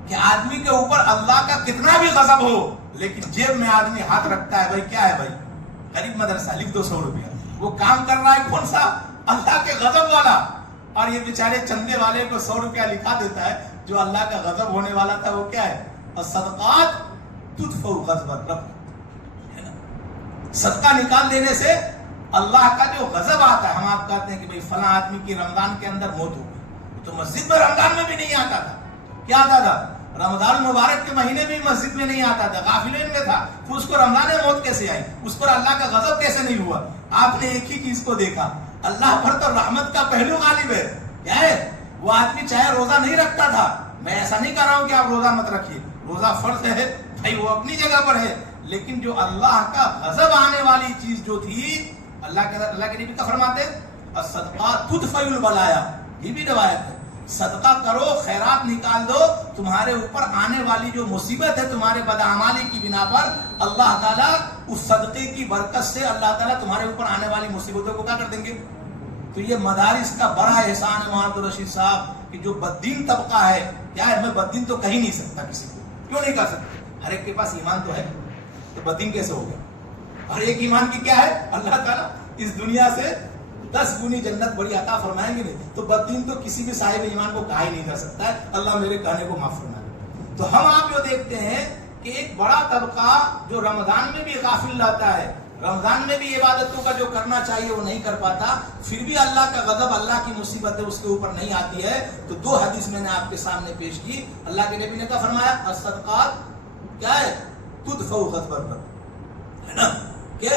کہ آدمی کے اوپر اللہ کا کتنا بھی غضب ہو، لیکن جیب میں آدمی ہاتھ رکھتا ہے، بھائی کیا ہے بھائی؟ غریب مدرسہ لکھ دو 100 روپیہ، وہ کام کر رہا ہے کون سا؟ اللہ کے غضب والا، اور یہ بیچارے چندے والے کو 100 روپیہ لکھا دیتا ہے، جو اللہ کا غضب ہونے والا تھا وہ کیا ہے؟ الصدقات تدفع غضب الرب، صدقہ نکال دینے سے اللہ کا جو غضب آتا ہے۔ ہم آپ کہتے ہیں کہ بھئی فلاں آدمی کی رمضان کے اندر موت ہو گئی، تو مسجد میں رمضان میں بھی نہیں آتا تھا، کیا آتا تھا؟ رمضان مبارک کے مہینے میں مسجد میں نہیں آتا تھا، غافلین میں تھا، تو اس کو رمضان موت کیسے آئی؟ اس پر اللہ کا غضب کیسے نہیں ہوا؟ آپ نے ایک ہی چیز کو دیکھا، اللہ پر تو رحمت کا پہلو غالب ہے، کیا ہے؟ وہ آدمی چاہے روزہ نہیں رکھتا تھا، میں ایسا نہیں کہہ رہا ہوں کہ آپ روزہ مت رکھیے، روزہ فرض ہے بھائی، وہ اپنی جگہ پر ہے، لیکن جو اللہ کا غضب آنے والی چیز جو تھی، اللہ کے نبی کا فرماتے الصدقات تدفع البلایا، یہ بھی روایت ہے، صدقہ کرو، خیرات نکال دو، تمہارے اوپر آنے والی جو مصیبت ہے تمہارے بدعمالی کی بنا پر، اللہ تعالیٰ اس صدقے کی برکت سے اللہ تعالیٰ تمہارے اوپر آنے والی مصیبتوں کو کیا کر دیں گے؟ تو یہ مدارس کا بڑا احسان ہے محمد رشید صاحب کہ جو بددین طبقہ ہے، کیا ہے، میں بددین تو کہہ نہیں سکتا کسی کو، کیوں نہیں کہہ سکتا؟ ہر ایک کے پاس ایمان تو ہے، تو بددین کیسے ہو گیا؟ ہر ایک ایمان کی کیا ہے؟ اللہ تعالیٰ اس دنیا سے 10 گنی جنت بڑی عطا فرمائیں گے، نہیں تو بددین تو کسی بھی صاحب ایمان کو کہا ہی نہیں کر سکتا ہے، اللہ میرے کہنے کو معاف فرمائے۔ تو ہم آپ جو دیکھتے ہیں کہ ایک بڑا طبقہ جو رمضان میں بھی غافل رہتا ہے، رمضان میں بھی عبادتوں کا جو کرنا چاہیے وہ نہیں کر پاتا، پھر بھی اللہ کا غضب، اللہ کی مصیبتیں اس کے اوپر نہیں آتی ہے۔ تو 2 حدیث میں نے آپ کے سامنے پیش کی، اللہ کے نبی نے کیا فرمایا؟ الصدقات کیا ہے؟ تدفع غضب الرب، ہے نا، کہ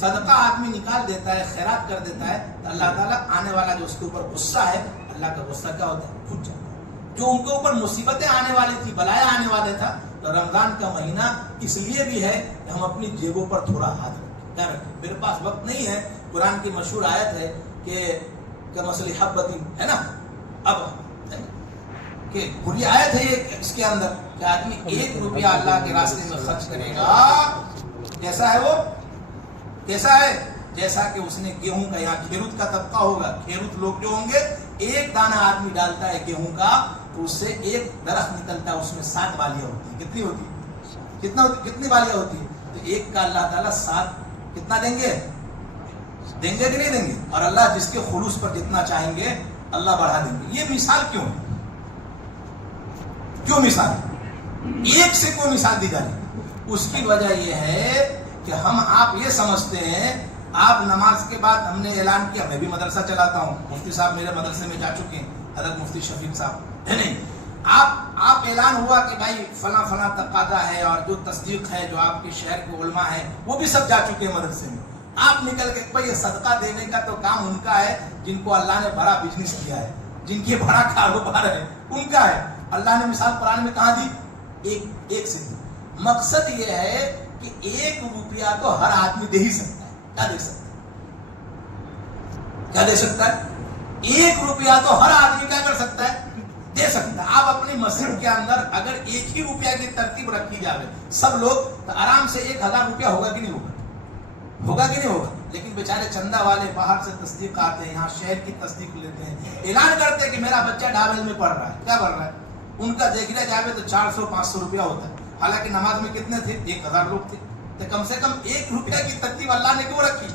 صدقہ آدمی نکال دیتا ہے، خیرات کر دیتا ہے، تو اللہ تعالیٰ آنے والا جو اس کے اوپر غصہ ہے، اللہ کا غصہ کیا ہوتا ہے؟ پھٹ جاتا ہے۔ جو ان کے اوپر مصیبتیں آنے والی تھی، بلایا آنے والے تھا، تو رمضان کا مہینہ اس لیے بھی ہے کہ ہم اپنی جیبوں پر تھوڑا ہاتھ رکھیں، کیا رکھیں؟ میرے پاس وقت نہیں ہے، قرآن کی مشہور آیت ہے کہ کمثل حبۃ، ہے نا، اب کہ بری آیت ہے یہ، اس کے اندر کہ آدمی 1 روپیہ اللہ کے راستے میں خرچ کرے گا، کیسا ہے وہ؟ کیسا ہے؟ جیسا کہ اس نے گیہوں کا، یہاں کھیروت کا طبقہ ہوگا، کھیروت لوگ جو ہوں گے، 1 دانہ آدمی ڈالتا ہے گیہوں کا تو اس سے 1 درخت نکلتا ہے، اس میں 7 بالیاں ہوتی ہیں، کتنی ہوتی ہے؟ کتنی بالیاں ہوتی ہیں؟ تو 1 کا اللہ تعالیٰ 7 کتنا دیں گے؟ دیں گے کہ نہیں دیں گے؟ اور اللہ جس کے خلوص پر جتنا چاہیں گے اللہ بڑھا دیں گے۔ یہ مثال کیوں ہے؟ کیوں مثال؟ 1 سے کوئی مثال دی جائے، اس کی وجہ یہ ہے کہ ہم آپ یہ سمجھتے ہیں، آپ نماز کے بعد ہم نے اعلان کیا، میں بھی مدرسہ چلاتا ہوں، مفتی صاحب میرے مدرسے میں جا چکے ہیں، حضرت مفتی شفیق صاحب، ہے نہیں، آپ اعلان ہوا کہ بھائی فلاں فلاں تقاضا ہے، اور جو تصدیق ہے، جو آپ کے شہر کے علماء ہیں وہ بھی سب جا چکے ہیں مدرسے میں، آپ نکل کے بھائی یہ صدقہ دینے کا تو کام ان کا ہے، جن کو اللہ نے بڑا بزنس کیا ہے، جن کی بڑا کاروبار ہے ان کا ہے، اللہ نے مثال قرآن میں کہاں دی؟ ایک سے دی. مقصد یہ ہے کہ 1 روپیہ تو ہر آدمی دے ہی سکتا ہے. کیا دے سکتا ہے؟ کیا دے سکتا ہے؟ 1 روپیہ تو ہر آدمی کیا کر سکتا ہے؟ دے سکتا ہے. آپ اپنی مسجد کے اندر اگر 1 ہی روپیہ کی ترتیب رکھی جائے سب لوگ تو آرام سے 1000 روپیہ ہوگا کہ نہیں ہوگا؟ ہوگا کہ نہیں ہوگا؟ لیکن بیچارے چندہ والے باہر سے تصدیق آتے ہیں, یہاں شہر کی تصدیق لیتے ہیں, اعلان کرتے ہیں کہ میرا بچہ ڈھابل میں پڑھ رہا ہے. کیا پڑھ رہا ہے؟ ان کا دیکھ لیا جائے تو 400-500 روپیہ ہوتا ہے. حالانکہ نماز میں کتنے تھے؟ 1000 لوگ تھے. تو کم سے کم 1 روپیہ کی ترتیب اللہ نے کیوں رکھی؟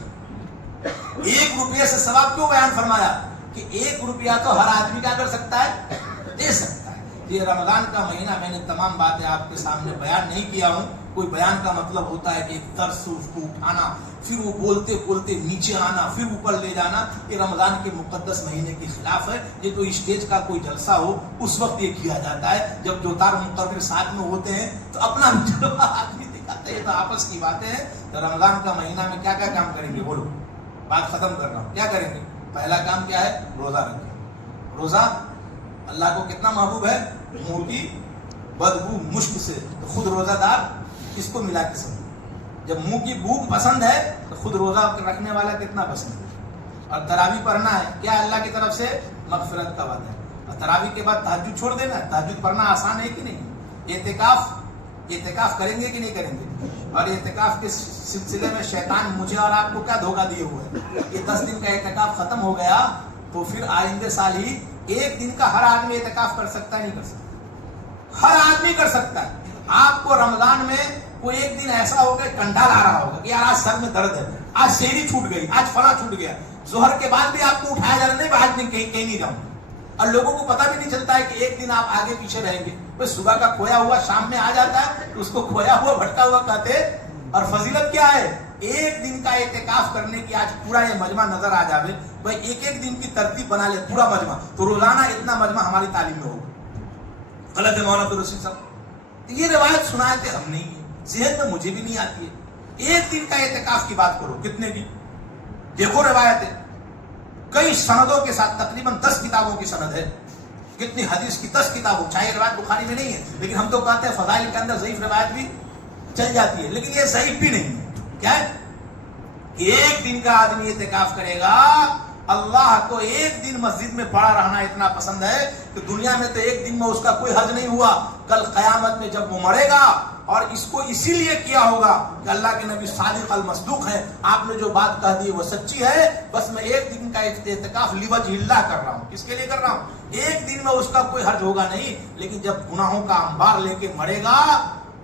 1 روپیہ سے ثواب کیوں بیان فرمایا؟ کہ 1 روپیہ تو ہر آدمی کیا کر سکتا ہے؟ دے سکتا ہے. یہ رمضان کا مہینہ میں نے تمام باتیں آپ کے سامنے بیان نہیں کیا ہوں. کوئی بیان کا مطلب ہوتا ہے کہ ایک طرز سے اس کو اٹھانا, پھر وہ بولتے بولتے نیچے آنا, پھر اوپر لے جانا. یہ رمضان کے مقدس مہینے کے خلاف ہے. یہ تو اسٹیج کا کوئی جلسہ ہو اس وقت یہ کیا جاتا ہے جب دو تار مقرر ساتھ میں ہوتے ہیں تو اپنا جلوہ آدمی دکھاتے ہیں. تو آپس کی باتیں ہیں. تو رمضان کا مہینہ میں کیا کیا کام کریں گے؟ بولو, بات ختم کر رہا ہوں. کیا کریں گے؟ پہلا کام کیا ہے؟ روزہ رکھیں. روزہ اللہ کو کتنا محبوب ہے؟ منہ کی بدبو مشک سے. تو خود روزہ دار کس کو ملا کے سمجھ؟ جب منہ کی بو پسند ہے تو خود روزہ رکھنے والا کتنا پسند ہے. اور تراویح پڑھنا ہے, کیا اللہ کی طرف سے مغفرت کا وعدہ ہے. اور تراویح کے بعد تہجد چھوڑ دینا. تہجد پڑھنا آسان ہے کہ نہیں؟ اعتکاف کریں گے کہ نہیں کریں گے؟ اور اعتکاف کے سلسلے میں شیطان مجھے اور آپ کو کیا دھوکہ دیے ہوئے ہے. یہ 10 دن کا اعتکاف ختم ہو گیا تو پھر آئندے سال ہی 1 دن کا ہر آدمی اعتکاف کر سکتا ہے؟ نہیں کر سکتا. ہر آدمی کر سکتا ہے. آپ کو رمضان میں کوئی 1 دن ایسا ہوگا کنڈال آ رہا ہوگا کہ یار آج سر میں درد ہے, آج شیری چھوٹ گئی, آج فلاں چھوٹ گیا. ظہر کے بعد بھی آپ کو اٹھایا جا رہا نہیں, آج میں کہیں نہیں جاؤں. اور لوگوں کو پتہ بھی نہیں چلتا ہے کہ 1 دن آپ آگے پیچھے رہیں گے. بس صبح کا کھویا ہوا شام میں آ جاتا ہے تو اس کو کھویا ہوا بھٹکا ہوا کہتے ہیں. اور فضیلت کیا ہے؟ 1 دن کا اعتکاف کرنے کی. آج پورا یہ مجمع نظر آ جاوے بھائی, 1 دن کی ترتیب بنا لے پورا مجمع, تو روزانہ اتنا مجمع ہماری تعلیم میں ہوگا. غلط ہے مولانا عبدالرشید صاحب؟ یہ روایت سنائے تھے ہم نہیں, ذہن میں مجھے بھی نہیں آتی ہے. 1 دن کا اعتکاف کی بات کرو, کتنے کی دیکھو روایتیں, کئی سندوں کے ساتھ, تقریباً 10 کتابوں کی سند ہے. کتنی حدیث کی 10 کتابوں. چاہے روایت بخاری میں نہیں ہے لیکن ہم تو کہتے ہیں فضائل کے اندر ضعیف روایت بھی چل جاتی ہے, لیکن یہ ضعیف بھی نہیں ہے. کیا ہے؟ 1 دن کا آدمی اعتکاف کرے گا. اللہ کو 1 دن مسجد میں پڑا رہنا اتنا پسند ہے کہ دنیا میں تو 1 دن میں اس کا کوئی حج نہیں ہوا. کل قیامت میں جب وہ مرے گا, اور اس کو اسی لیے کیا ہوگا کہ اللہ کے نبی صادق المصدوق ہیں, آپ نے جو بات کہہ دی وہ سچی ہے, بس میں 1 دن کا اعتکاف لوجہ اللہ کر رہا ہوں. کس کے لیے کر رہا ہوں؟ 1 دن میں اس کا کوئی حج ہوگا نہیں, لیکن جب گناہوں کا انبار لے کے مرے گا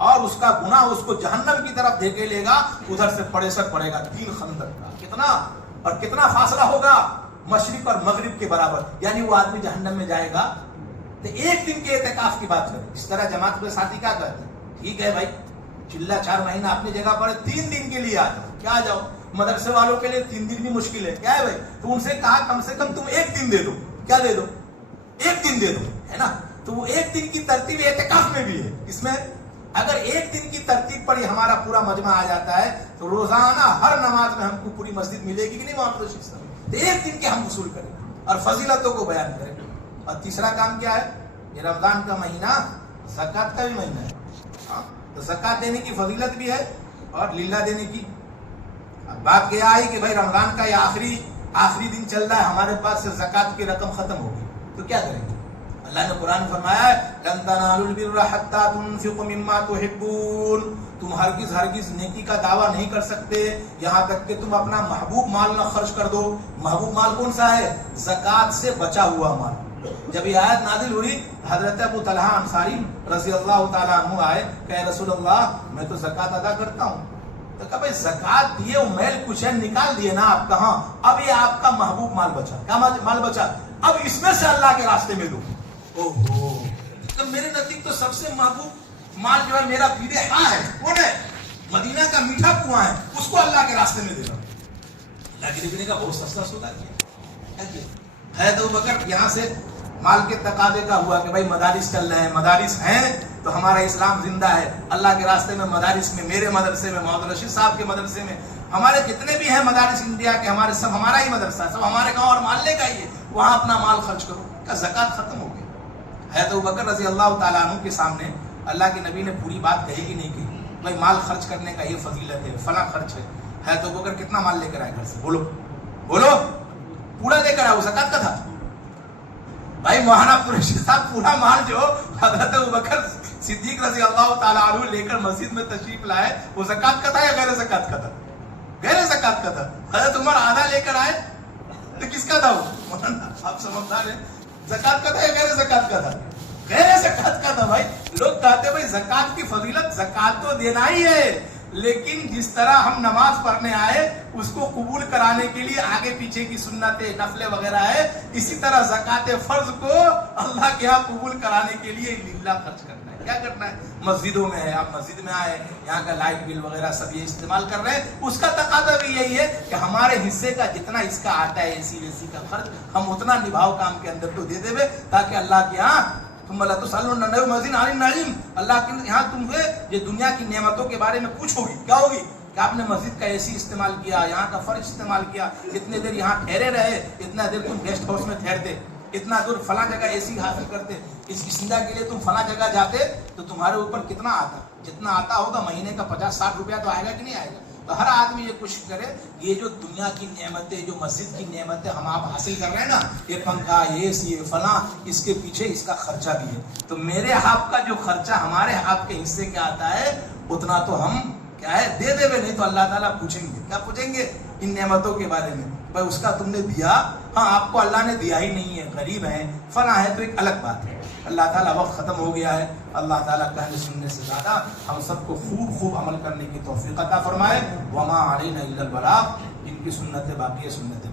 اور اس کا گناہ اس کو جہنم کی طرف دھکے لے گا, ادھر سے پڑیسر پڑے گا 3 خندق کا. کتنا اور کتنا فاصلہ ہوگا؟ مشرق اور مغرب کے برابر. یعنی وہ آدمی جہنم میں جائے گا. تو 1 دن کے اعتکاف کی بات کریں. اس طرح جماعت کے ساتھی کیا کہتے ہیں, ٹھیک ہے بھائی چلہ 4 مہینہ اپنی جگہ پر 3 دن کے لیے آ جاؤ. کیا آ جاؤ؟ مدرسے والوں کے لیے 3 دن بھی مشکل ہے. کیا ہے بھائی؟ تو ان سے کہا کم سے کم تم 1 دن دے دو. کیا دے دو؟ 1 دن دے دو, ہے نا. تو وہ 1 دن کی ترتیب اعتکاف میں بھی ہے. اس میں اگر 1 دن کی ترتیب پر ہی ہمارا پورا مجمع آ جاتا ہے تو روزانہ ہر نماز میں ہم کو پوری مسجد ملے گی کہ نہیں مولانا عبدالرشید صاحب؟ تو 1 دن کے ہم وصول کریں اور فضیلتوں کو بیان کریں. اور تیسرا کام کیا ہے؟ یہ رمضان کا مہینہ زکوٰۃ کا بھی مہینہ ہے. تو زکوٰۃ دینے کی فضیلت بھی ہے اور للہ دینے کی. اب بات یہ آئی کہ بھائی رمضان کا یہ آخری دن چل رہا ہے, ہمارے پاس سے زکوٰۃ کی رقم ختم ہو گئی, تو کیا کریں گے؟ اللہ نے قرآن فرمایا ہے لن تنالوا البر حتى تنفقوا مما تحبون. تم ہرگز نیکی کا دعویٰ نہیں کر سکتے یہاں تک کہ تم اپنا محبوب مال نہ خرچ کر دو. محبوب مال کون سا ہے؟ زکوٰۃ سے بچا ہوا مال. جب یہ آیت نازل ہوئی حضرت ابو طلحہ انصاری رضی اللہ تعالیٰ عنہ آئے کہ رسول اللہ میں تو زکوٰۃ ادا کرتا ہوں. تو کہا بھائی زکوٰۃ دیے وہ میل کچھ ہے نکال دیے نا آپ, کہاں؟ اب یہ آپ کا محبوب مال بچا. کیا مال بچا؟ اب اس میں سے اللہ کے راستے میں دو. تو میرے نزدیک تو سب سے محبوب مال جو ہے میرا پیرے ہاں ہے, کون ہے؟ مدینہ کا میٹھا کنواں ہے, اس کو اللہ کے راستے میں دینا. اللہ کے دینے کا بہت سستا سودا کیا ہے. تو بکر یہاں سے مال کے تقاضے کا ہوا کہ بھائی مدارس چل رہے ہیں, مدارس ہیں تو ہمارا اسلام زندہ ہے. اللہ کے راستے میں مدارس میں, میرے مدرسے میں, محمد رشید صاحب کے مدرسے میں, ہمارے جتنے بھی ہیں مدارس انڈیا کے, ہمارے سب ہمارا ہی مدرسہ, سب ہمارے گاؤں اور محلے کا ہی ہے, وہاں اپنا مال خرچ کرو. کا زکوٰۃ ختم ہو گئی. حضرت ابوبکر رضی اللہ تعالیٰ عنہ کے سامنے اللہ کے نبی نے پوری بات کہی کہ نہیں کہی؟ بھائی مال خرچ کرنے کا یہ فضیلت ہے، فلاں خرچ ہے. حضرت ابوبکر کتنا مال لے کر آئے گھر سے؟ بولو بولو. پورا لے کر آئے. وہ زکات کا تھا. بھائی مولانا قریشی صاحب پورا مال جو حضرت ابوبکر صدیق رضی اللہ تعالیٰ عنہ لے کر مسجد میں تشریف لائے وہ زکات کا تھا یا غیر زکات کا تھا؟ غیر زکات کا تھا. حضرت عمر آدھا لے کر آئے تو کس کا تھا وہ؟ مولانا آپ سمجھدار ہیں. زکات کا تھا یا غیر زکات کا تھا؟ غیر زکات کا تھا. بھائی لوگ کہتے ہیں بھائی زکات کی فضیلت، زکات تو دینا ہی ہے، لیکن جس طرح ہم نماز پڑھنے آئے اس کو قبول کرانے کے لیے آگے پیچھے کی سنتیں نفلیں وغیرہ ہے، اسی طرح زکات فرض کو اللہ کے ہاں قبول کرانے کے لیے للہ خرچ کرنا ہے. کیا کرنا ہے؟ مسجدوں میں ہے، آپ مسجد میں آئے، یہاں کا لائٹ بل وغیرہ سب یہ استعمال کر رہے ہیں، اس کا تقاضا بھی یہی ہے کہ ہمارے حصے کا جتنا اس کا آتا ہے اے سی کا خرچ ہم اتنا نبھاؤ کام کے اندر تو دے دے، تاکہ اللہ کے ہاں تم لا تسألون یومئذ عن النعیم، اللہ کے یہاں تم سے یہ دنیا کی نعمتوں کے بارے میں پوچھ ہوگی. کیا ہوگی؟ کہ آپ نے مسجد کا اے سی استعمال کیا، یہاں کا فرش استعمال کیا، اتنے دیر یہاں ٹھہرے رہے، اتنا دیر تم گیسٹ ہاؤس میں ٹھہرتے، اتنا دور فلاں جگہ اے سی حاصل کرتے، اس استنجا کے لیے تم فلاں جگہ جاتے، تو تمہارے اوپر کتنا آتا؟ جتنا آتا ہوگا مہینے کا 50-60 روپیہ تو آئے گا کہ نہیں آئے گا؟ تو ہر آدمی یہ کوشش کرے یہ جو دنیا کی نعمتیں، جو مسجد کی نعمتیں ہم آپ حاصل کر رہے ہیں نا، یہ پنکھا، یہ سی، یہ فلاں، اس کے پیچھے اس کا خرچہ بھی ہے. تو میرے آپ کا جو خرچہ ہمارے آپ کے حصے کا آتا ہے اتنا تو ہم کیا ہے دے دے. نہیں تو اللہ تعالیٰ پوچھیں گے. کیا پوچھیں گے؟ ان نعمتوں کے بارے میں. بھائی اس کا تم نے دیا؟ ہاں آپ کو اللہ نے دیا ہی نہیں ہے، غریب ہیں، فلاں ہے، تو ایک الگ بات ہے. اللہ تعالیٰ وقت ختم ہو گیا ہے. اللہ تعالیٰ کہنے سننے سے زیادہ ہم سب کو خوب عمل کرنے کی توفیق عطا فرمائے. وما علینا الا البلاغ. ان کی سنت باقی ہے، سنت